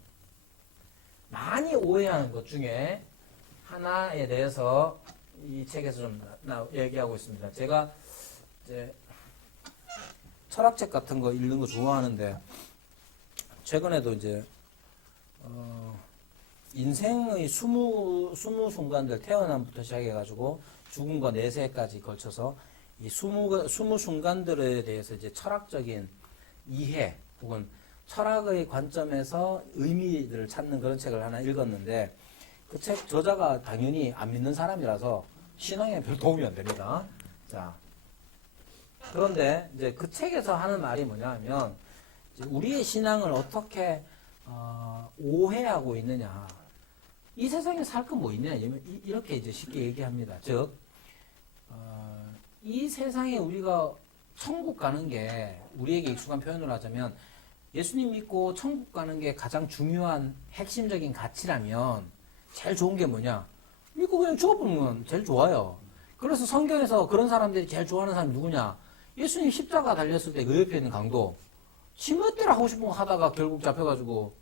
많이 오해하는 것 중에 하나에 대해서 이 책에서 좀 얘기하고 있습니다. 제가 이제 철학책 같은 거 읽는 거 좋아하는데 최근에도 이제 인생의 20 순간들 태어남부터 시작해가지고 죽음과 내세까지 걸쳐서 이 20 순간들에 대해서 이제 철학적인 이해 혹은 철학의 관점에서 의미를 찾는 그런 책을 하나 읽었는데 그 책 저자가 당연히 안 믿는 사람이라서 신앙에 별 도움이 안 됩니다. 자, 그런데 이제 그 책에서 하는 말이 뭐냐 하면 이제 우리의 신앙을 어떻게 오해하고 있느냐. 이 세상에 살 건 뭐 있냐. 이렇게 이제 쉽게 얘기합니다. 즉, 이 세상에 우리가 천국 가는 게 우리에게 익숙한 표현으로 하자면 예수님 믿고 천국 가는 게 가장 중요한 핵심적인 가치라면 제일 좋은 게 뭐냐? 믿고 그냥 죽어버리면 제일 좋아요. 그래서 성경에서 그런 사람들이 제일 좋아하는 사람이 누구냐? 예수님 십자가 달렸을 때 그 옆에 있는 강도. 지 멋대로 하고 싶은 거 하다가 결국 잡혀가지고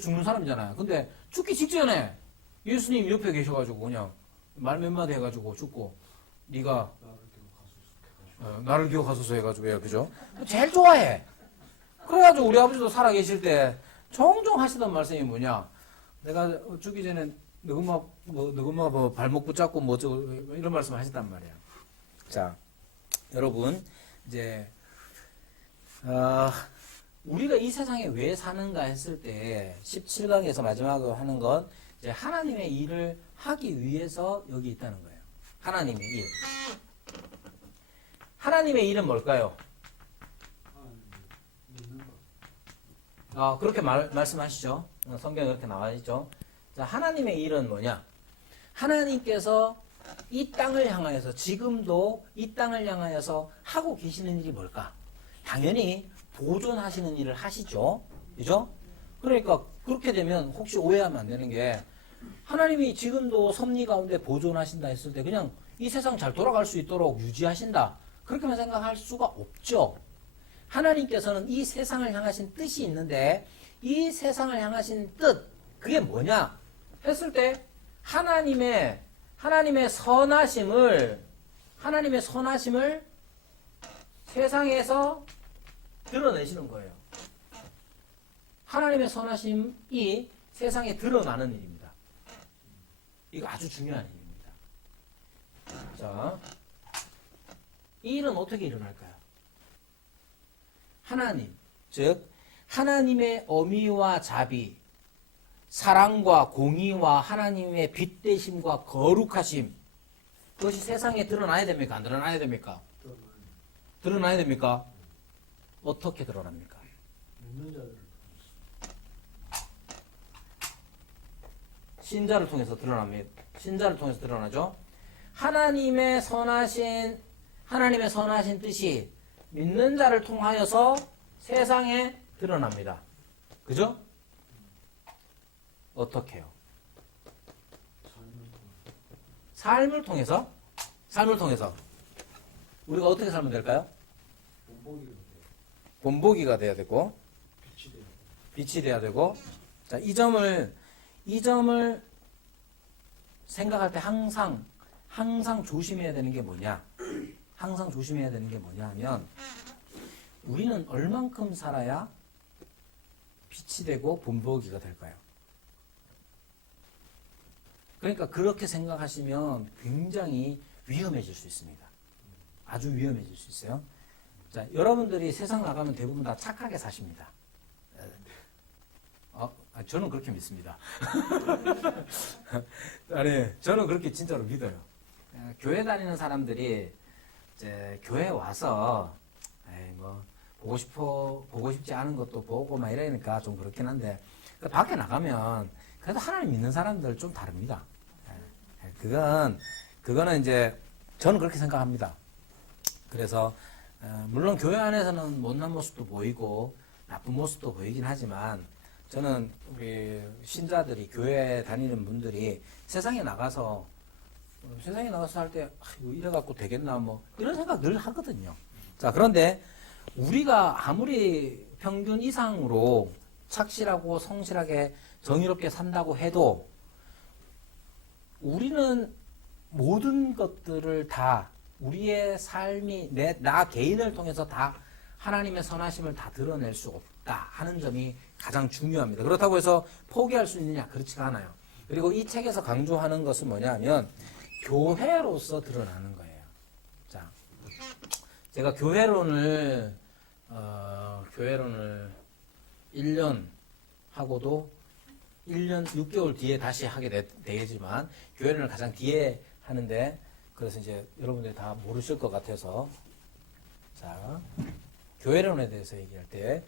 죽는 사람이잖아요. 근데 죽기 직전에 예수님 옆에 계셔가지고 그냥 말 몇 마디 해가지고 죽고 네가 나를 기억하소서 해가지고 그죠? 제일 좋아해. 그래가지고 우리 아버지도 살아계실 때 종종 하시던 말씀이 뭐냐? 내가 죽기 전에 너그마 발목 붙잡고 뭐 어쩌고 이런 말씀 하셨단 말이에요. 자, 여러분 이제 우리가 이 세상에 왜 사는가 했을 때 17강에서 마지막으로 하는 건 이제 하나님의 일을 하기 위해서 여기 있다는 거예요. 하나님의 일. 하나님의 일은 뭘까요? 그렇게 말씀하시죠. 성경에 그렇게 나와 있죠. 자, 하나님의 일은 뭐냐? 하나님께서 이 땅을 향하여서 지금도 이 땅을 향하여서 하고 계시는 일이 뭘까? 당연히 보존하시는 일을 하시죠. 그죠? 그러니까 그렇게 되면 혹시 오해하면 안 되는 게 하나님이 지금도 섭리 가운데 보존하신다 했을 때 그냥 이 세상 잘 돌아갈 수 있도록 유지하신다. 그렇게만 생각할 수가 없죠. 하나님께서는 이 세상을 향하신 뜻이 있는데 이 세상을 향하신 뜻 그게 뭐냐 했을 때 하나님의 선하심을 세상에서 드러내시는 거예요. 하나님의 선하심이 세상에 드러나는 일입니다. 이거 아주 중요한 일입니다. 자, 이 일은 어떻게 일어날까요? 하나님, 즉 하나님의 어미와 자비, 사랑과 공의와 하나님의 빛되심과 거룩하심 그것이 세상에 드러나야 됩니까? 안 드러나야 됩니까? 드러나야 됩니까? 어떻게 드러납니까? 신자를 통해서 드러납니다. 신자를 통해서 드러나죠. 하나님의 선하신 뜻이 믿는 자를 통하여서 세상에 드러납니다. 그죠? 어떻게요? 삶을 통해서 우리가 어떻게 살면 될까요? 본보기가 돼야 되고 빛이 돼야 되고 자, 이 점을 생각할 때 항상 조심해야 되는 게 뭐냐? 항상 조심해야 되는 게 뭐냐 하면 우리는 얼만큼 살아야 빛이 되고 본보기가 될까요? 그러니까 그렇게 생각하시면 굉장히 위험해질 수 있습니다. 아주 위험해질 수 있어요. 자, 여러분들이 세상 나가면 대부분 다 착하게 사십니다. 저는 그렇게 믿습니다. 아니, 저는 그렇게 진짜로 믿어요. 교회 다니는 사람들이 이제 교회 와서 보고 싶지 않은 것도 보고 막 이러니까 좀 그렇긴 한데 밖에 나가면 그래도 하나님 믿는 사람들 좀 다릅니다. 그거는 이제 저는 그렇게 생각합니다. 그래서 물론 교회 안에서는 못난 모습도 보이고 나쁜 모습도 보이긴 하지만 저는 우리 신자들이 교회 다니는 분들이 세상에 나가서 할 때 이래갖고 되겠나 뭐 이런 생각 늘 하거든요. 자, 그런데 우리가 아무리 평균 이상으로 착실하고 성실하게 정의롭게 산다고 해도 우리는 모든 것들을 다 우리의 삶이 나 개인을 통해서 다 하나님의 선하심을 다 드러낼 수 없다 하는 점이 가장 중요합니다. 그렇다고 해서 포기할 수 있느냐? 그렇지가 않아요. 그리고 이 책에서 강조하는 것은 뭐냐면 교회로서 드러나는 거예요. 자, 제가 교회론을 1년 하고도 1년 6개월 뒤에 다시 하게 되겠지만 교회론을 가장 뒤에 하는데 그래서 이제 여러분들이 다 모르실 것 같아서 자, 교회론에 대해서 얘기할 때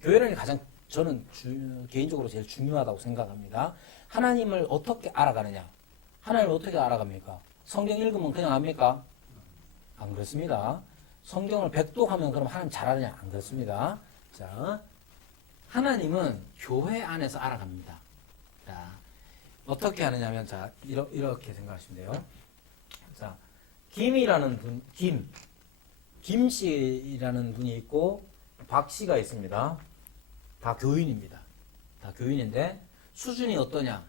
교회론이 가장 저는 개인적으로 제일 중요하다고 생각합니다. 하나님을 어떻게 알아가느냐? 하나님을 어떻게 알아갑니까? 성경 읽으면 그냥 압니까? 안 그렇습니다. 성경을 백독하면 그럼 하나님 잘 아느냐? 안 그렇습니다. 자, 하나님은 교회 안에서 알아갑니다. 자, 어떻게 하느냐면, 자, 이렇게 생각하시면 돼요. 자, 김이라는 분, 김씨라는 분이 있고, 박씨가 있습니다. 다 교인입니다. 다 교인인데, 수준이 어떠냐?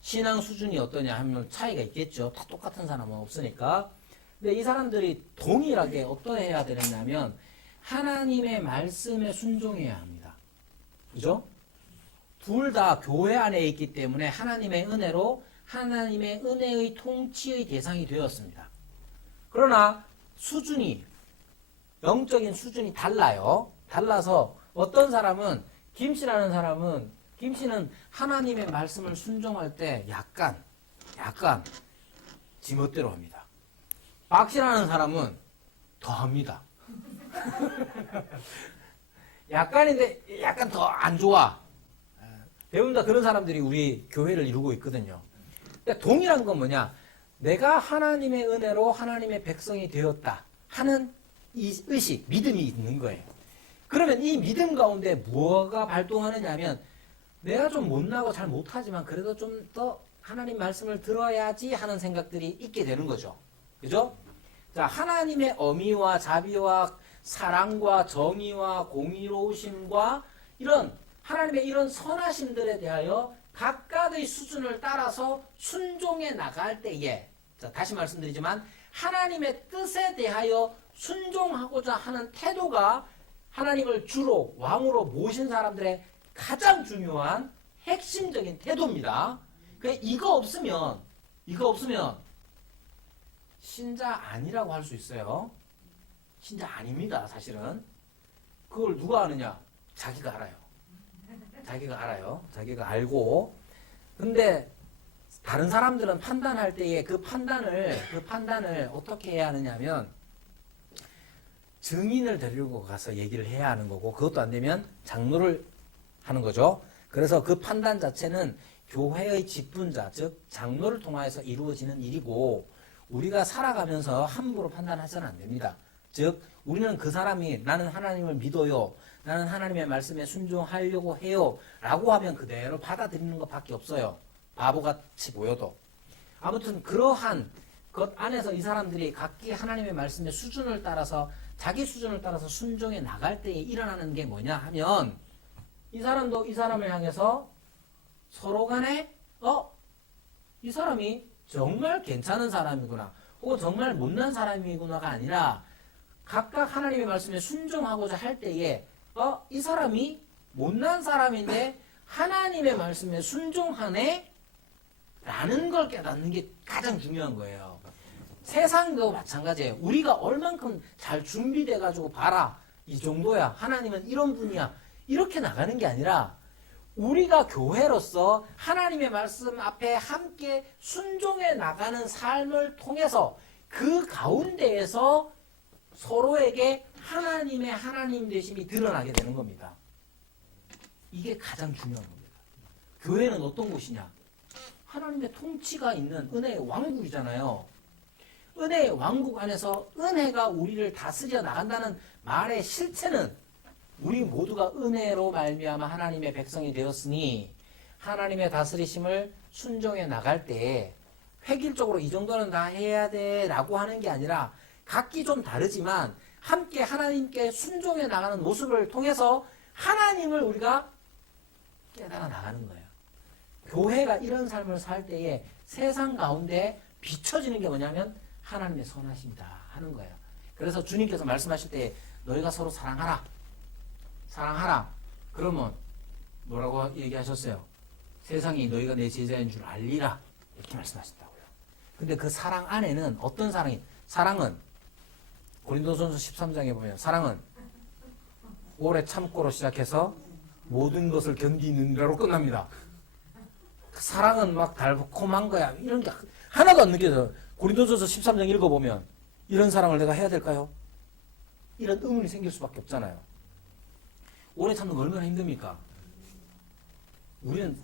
신앙 수준이 어떠냐 하면 차이가 있겠죠. 다 똑같은 사람은 없으니까. 근데 이 사람들이 동일하게 어떠해야 되느냐면, 하나님의 말씀에 순종해야 합니다. 그죠? 둘 다 교회 안에 있기 때문에 하나님의 은혜로 하나님의 은혜의 통치의 대상이 되었습니다. 그러나 수준이, 영적인 수준이 달라요. 달라서 어떤 사람은, 김씨라는 사람은, 김씨는 하나님의 말씀을 순종할 때 약간 지멋대로 합니다. 박씨라는 사람은 더 합니다. 약간인데 약간 더 안 좋아. 대부분 다 그런 사람들이 우리 교회를 이루고 있거든요. 근데 동일한 건 뭐냐? 내가 하나님의 은혜로 하나님의 백성이 되었다 하는 이 의식, 믿음이 있는 거예요. 그러면 이 믿음 가운데 뭐가 발동하느냐 하면 내가 좀 못나고 잘 못하지만 그래도 좀 더 하나님 말씀을 들어야지 하는 생각들이 있게 되는 거죠. 그죠? 자, 하나님의 어미와 자비와 사랑과 정의와 공의로우심과 이런 하나님의 이런 선하심들에 대하여 각각의 수준을 따라서 순종해 나갈 때에, 자, 다시 말씀드리지만 하나님의 뜻에 대하여 순종하고자 하는 태도가 하나님을 주로 왕으로 모신 사람들의 가장 중요한 핵심적인 태도입니다. 이거 없으면 신자 아니라고 할 수 있어요. 신자 아닙니다, 사실은. 그걸 누가 아느냐? 자기가 알아요. 자기가 알고. 근데 다른 사람들은 판단할 때에 그 판단을 어떻게 해야 하느냐면 증인을 데리고 가서 얘기를 해야 하는 거고, 그것도 안 되면 장로를 하는 거죠. 그래서 그 판단 자체는 교회의 직분자, 즉 장로를 통하여서 이루어지는 일이고, 우리가 살아가면서 함부로 판단하서는 안 됩니다. 즉 우리는 그 사람이 나는 하나님을 믿어요, 나는 하나님의 말씀에 순종하려고 해요 라고 하면 그대로 받아들이는 것밖에 없어요. 바보같이 보여도. 아무튼 그러한 것 안에서 이 사람들이 각기 하나님의 말씀의 수준을 따라서, 자기 수준을 따라서 순종해 나갈 때에 일어나는 게 뭐냐 하면, 이 사람도 이 사람을 향해서 서로 간에 이 사람이 정말 괜찮은 사람이구나, 혹은 정말 못난 사람이구나가 아니라 각각 하나님의 말씀에 순종하고자 할 때에 이 사람이 못난 사람인데 하나님의 말씀에 순종하네? 라는 걸 깨닫는 게 가장 중요한 거예요. 세상도 마찬가지예요. 우리가 얼만큼 잘 준비돼가지고 봐라, 이 정도야, 하나님은 이런 분이야, 이렇게 나가는 게 아니라 우리가 교회로서 하나님의 말씀 앞에 함께 순종해 나가는 삶을 통해서 그 가운데에서 서로에게 하나님의 하나님 되심이 드러나게 되는 겁니다. 이게 가장 중요한 겁니다. 교회는 어떤 곳이냐? 하나님의 통치가 있는 은혜의 왕국이잖아요. 은혜의 왕국 안에서 은혜가 우리를 다스려 나간다는 말의 실체는 우리 모두가 은혜로 말미암아 하나님의 백성이 되었으니 하나님의 다스리심을 순종해 나갈 때 획일적으로 이 정도는 다 해야 돼 라고 하는 게 아니라 각기 좀 다르지만 함께 하나님께 순종해 나가는 모습을 통해서 하나님을 우리가 깨달아 나가는 거예요. 교회가 이런 삶을 살 때에 세상 가운데 비춰지는 게 뭐냐면 하나님의 선하심이다 하는 거예요. 그래서 주님께서 말씀하실 때 너희가 서로 사랑하라. 그러면 뭐라고 얘기하셨어요? 세상이 너희가 내 제자인 줄 알리라. 이렇게 말씀하셨다고요. 근데 그 사랑 안에는 어떤 사랑은 고린도전서 13장에 보면 사랑은 오래 참고로 시작해서 모든 것을 견디는가로 끝납니다. 그 사랑은 막 달콤한 거야, 이런 게 하나도 안 느껴져요. 고린도전서 13장 읽어보면 이런 사랑을 내가 해야 될까요? 이런 의문이 생길 수밖에 없잖아요. 오래 참는 거 얼마나 힘듭니까? 우리는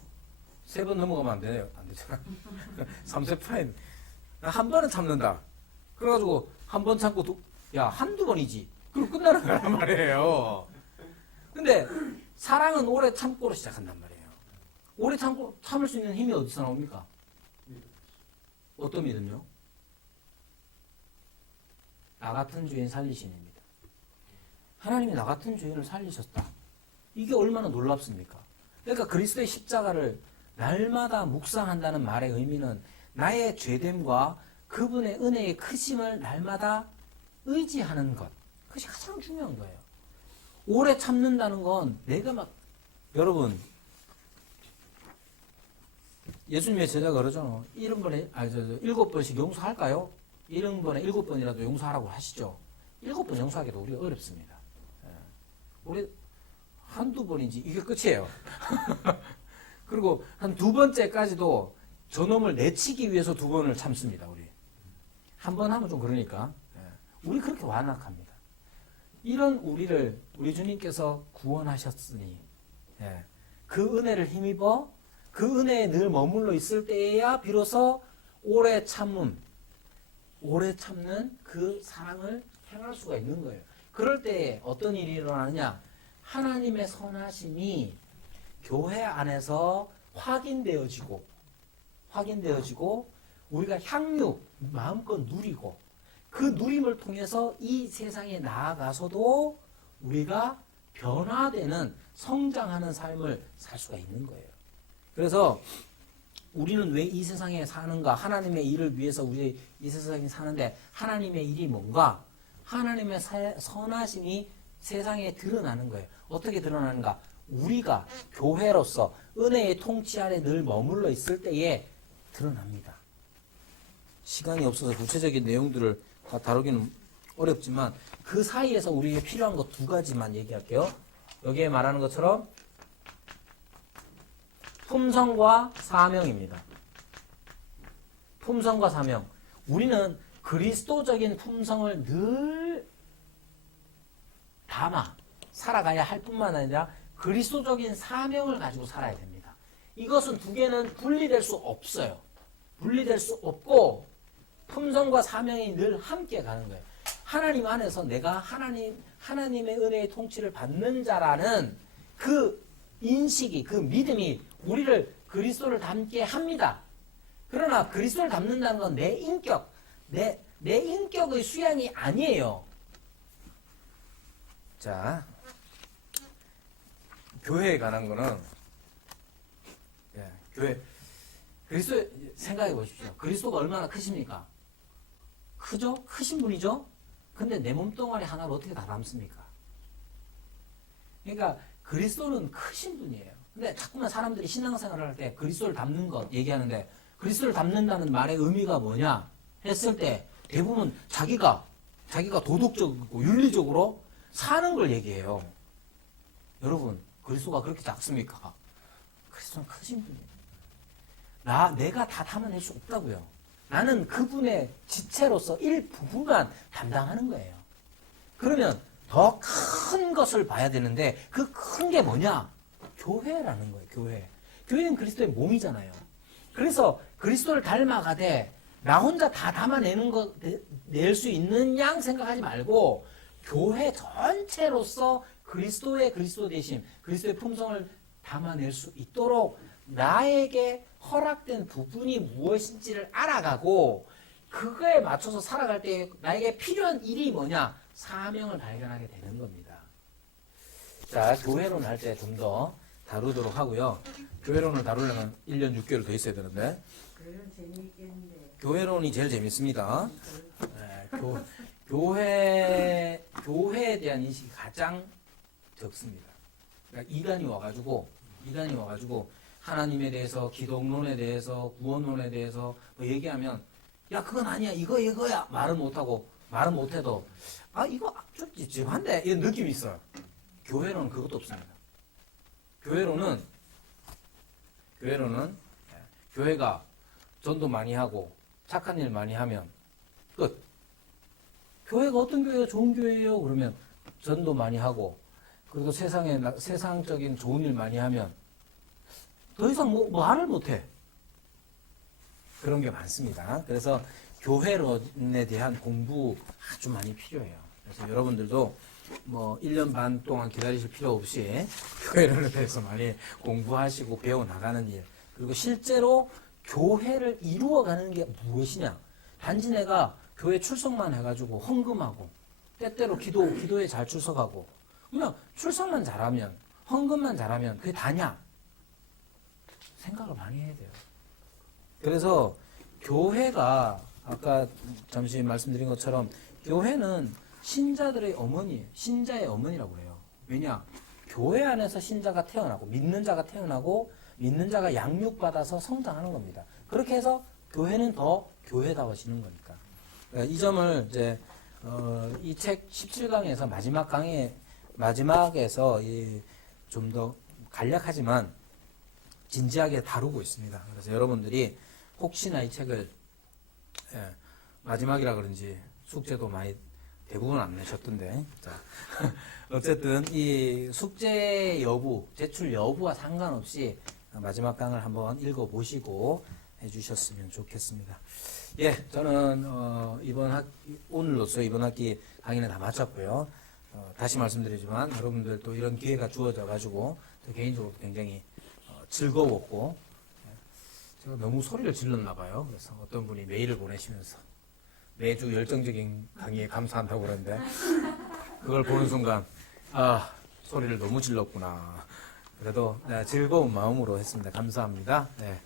3번 넘어가면 안 되네요. 안 되잖아. 3세 파인. 한 번은 참는다. 그래가지고 한 번 참고 야, 한두 번이지. 그럼 끝나는 거란 말이에요. 근데 사랑은 오래 참고로 시작한단 말이에요. 오래 참을 수 있는 힘이 어디서 나옵니까? 어떤 믿음요? 나 같은 주인 살리신입니다. 하나님이 나 같은 주인을 살리셨다. 이게 얼마나 놀랍습니까? 그러니까 그리스도의 십자가를 날마다 묵상한다는 말의 의미는 나의 죄됨과 그분의 은혜의 크심을 날마다 의지하는 것. 그것이 가장 중요한 거예요. 오래 참는다는 건 내가 여러분, 예수님의 제자가 그러잖아. 7번씩 용서할까요? 7번에 7번이라도 용서하라고 하시죠. 7번 용서하기도 우리가 어렵습니다. 우리 한두 번인지 이게 끝이에요. 그리고 한 2번째까지도 저놈을 내치기 위해서 2번을 참습니다. 우리 한 번 하면 좀 그러니까 우리 그렇게 완악합니다. 이런 우리를 우리 주님께서 구원하셨으니 그 은혜를 힘입어 그 은혜에 늘 머물러 있을 때에야 비로소 오래 참는 그 사랑을 행할 수가 있는 거예요. 그럴 때에 어떤 일이 일어나느냐? 하나님의 선하심이 교회 안에서 확인되어지고 우리가 향유 마음껏 누리고 그 누림을 통해서 이 세상에 나아가서도 우리가 변화되는 성장하는 삶을 살 수가 있는 거예요. 그래서 우리는 왜 이 세상에 사는가? 하나님의 일을 위해서 우리 이 세상에 사는데 하나님의 일이 뭔가? 하나님의 선하심이 세상에 드러나는 거예요. 어떻게 드러나는가? 우리가 교회로서 은혜의 통치 아래 늘 머물러 있을 때에 드러납니다. 시간이 없어서 구체적인 내용들을 다 다루기는 어렵지만 그 사이에서 우리에게 필요한 것 2가지만 얘기할게요. 여기에 말하는 것처럼 품성과 사명입니다. 품성과 사명. 우리는 그리스도적인 품성을 늘 담아 살아가야 할 뿐만 아니라 그리스도적인 사명을 가지고 살아야 됩니다. 이것은 2개는 분리될 수 없어요. 분리될 수 없고 품성과 사명이 늘 함께 가는 거예요. 하나님 안에서 내가 하나님의 은혜의 통치를 받는 자라는 그 인식이, 그 믿음이 우리를 그리스도를 닮게 합니다. 그러나 그리스도를 닮는다는 건 내 인격, 내 인격의 수양이 아니에요. 자, 교회에 관한 거는 교회 그리스도 생각해 보십시오. 그리스도가 얼마나 크십니까? 크죠? 크신 분이죠? 근데 내 몸뚱아리 하나를 어떻게 다 담습니까? 그러니까 그리스도는 크신 분이에요. 근데 자꾸만 사람들이 신앙생활을 할 때 그리스도를 담는 것 얘기하는데 그리스도를 담는다는 말의 의미가 뭐냐 했을 때 대부분 자기가 도덕적이고 윤리적으로 사는 걸 얘기해요. 여러분, 그리스도가 그렇게 작습니까? 그리스도는 크신 분이에요. 내가 다 담아낼 수 없다고요. 나는 그분의 지체로서 일부분만 담당하는 거예요. 그러면 더 큰 것을 봐야 되는데 그 큰 게 뭐냐? 교회라는 거예요. 교회. 교회는 그리스도의 몸이잖아요. 그래서 그리스도를 닮아가되 나 혼자 다 담아내는 거 낼 수 있는 양 생각하지 말고 교회 전체로서 그리스도 되심, 그리스도의 품성을 담아낼 수 있도록 나에게 허락된 부분이 무엇인지를 알아가고 그거에 맞춰서 살아갈 때 나에게 필요한 일이 뭐냐? 사명을 발견하게 되는 겁니다. 자, 교회론 할 때 좀 더 다루도록 하고요. 교회론을 다루려면 1년 6개월 더 있어야 되는데. 교회론이 제일 재밌습니다. 교회에 대한 인식이 가장 적습니다. 그러니까 이단이 와가지고 하나님에 대해서, 기독론에 대해서, 구원론에 대해서 뭐 얘기하면 야 그건 아니야 이거야 말은 못해도 이거 좀 찝찝한데 이런 느낌이 있어요. 교회론은 그것도 없습니다. 교회론은 교회가 전도 많이 하고 착한 일 많이 하면 끝. 교회가 어떤 교회가 좋은 교회예요? 그러면 전도 많이 하고 그리고 세상적인 좋은 일 많이 하면 더 이상 말을 못해. 그런 게 많습니다. 그래서 교회론에 대한 공부 아주 많이 필요해요. 그래서 여러분들도 1년 반 동안 기다리실 필요 없이 교회론에 대해서 많이 공부하시고 배워나가는 일. 그리고 실제로 교회를 이루어가는 게 무엇이냐. 단지 내가 교회 출석만 해가지고 헌금하고 때때로 기도에 잘 출석하고 그냥 출석만 잘하면 헌금만 잘하면 그게 다냐? 생각을 많이 해야 돼요. 그래서 교회가 아까 잠시 말씀드린 것처럼 교회는 신자들의 어머니예요. 신자의 어머니라고 해요. 왜냐? 교회 안에서 신자가 태어나고 믿는 자가 태어나고 믿는 자가 양육받아서 성장하는 겁니다. 그렇게 해서 교회는 더 교회다워지는 거니까. 이 점을 이제 이 책 17강에서 마지막에서 좀 더 간략하지만 진지하게 다루고 있습니다. 그래서 여러분들이 혹시나 이 책을 마지막이라 그런지 숙제도 많이 대부분 안 내셨던데. 자, 어쨌든 이 숙제 여부, 제출 여부와 상관없이 마지막 강을 한번 읽어보시고 해주셨으면 좋겠습니다. 예, 저는 오늘로써 이번 학기 강의는 다 마쳤고요. 다시 말씀드리지만 여러분들 또 이런 기회가 주어져 가지고 개인적으로 굉장히 즐거웠고 제가 너무 소리를 질렀나 봐요. 그래서 어떤 분이 메일을 보내시면서 매주 열정적인 강의에 감사한다고 그러는데 그걸 보는 순간 소리를 너무 질렀구나. 그래도 즐거운 마음으로 했습니다. 감사합니다. 네.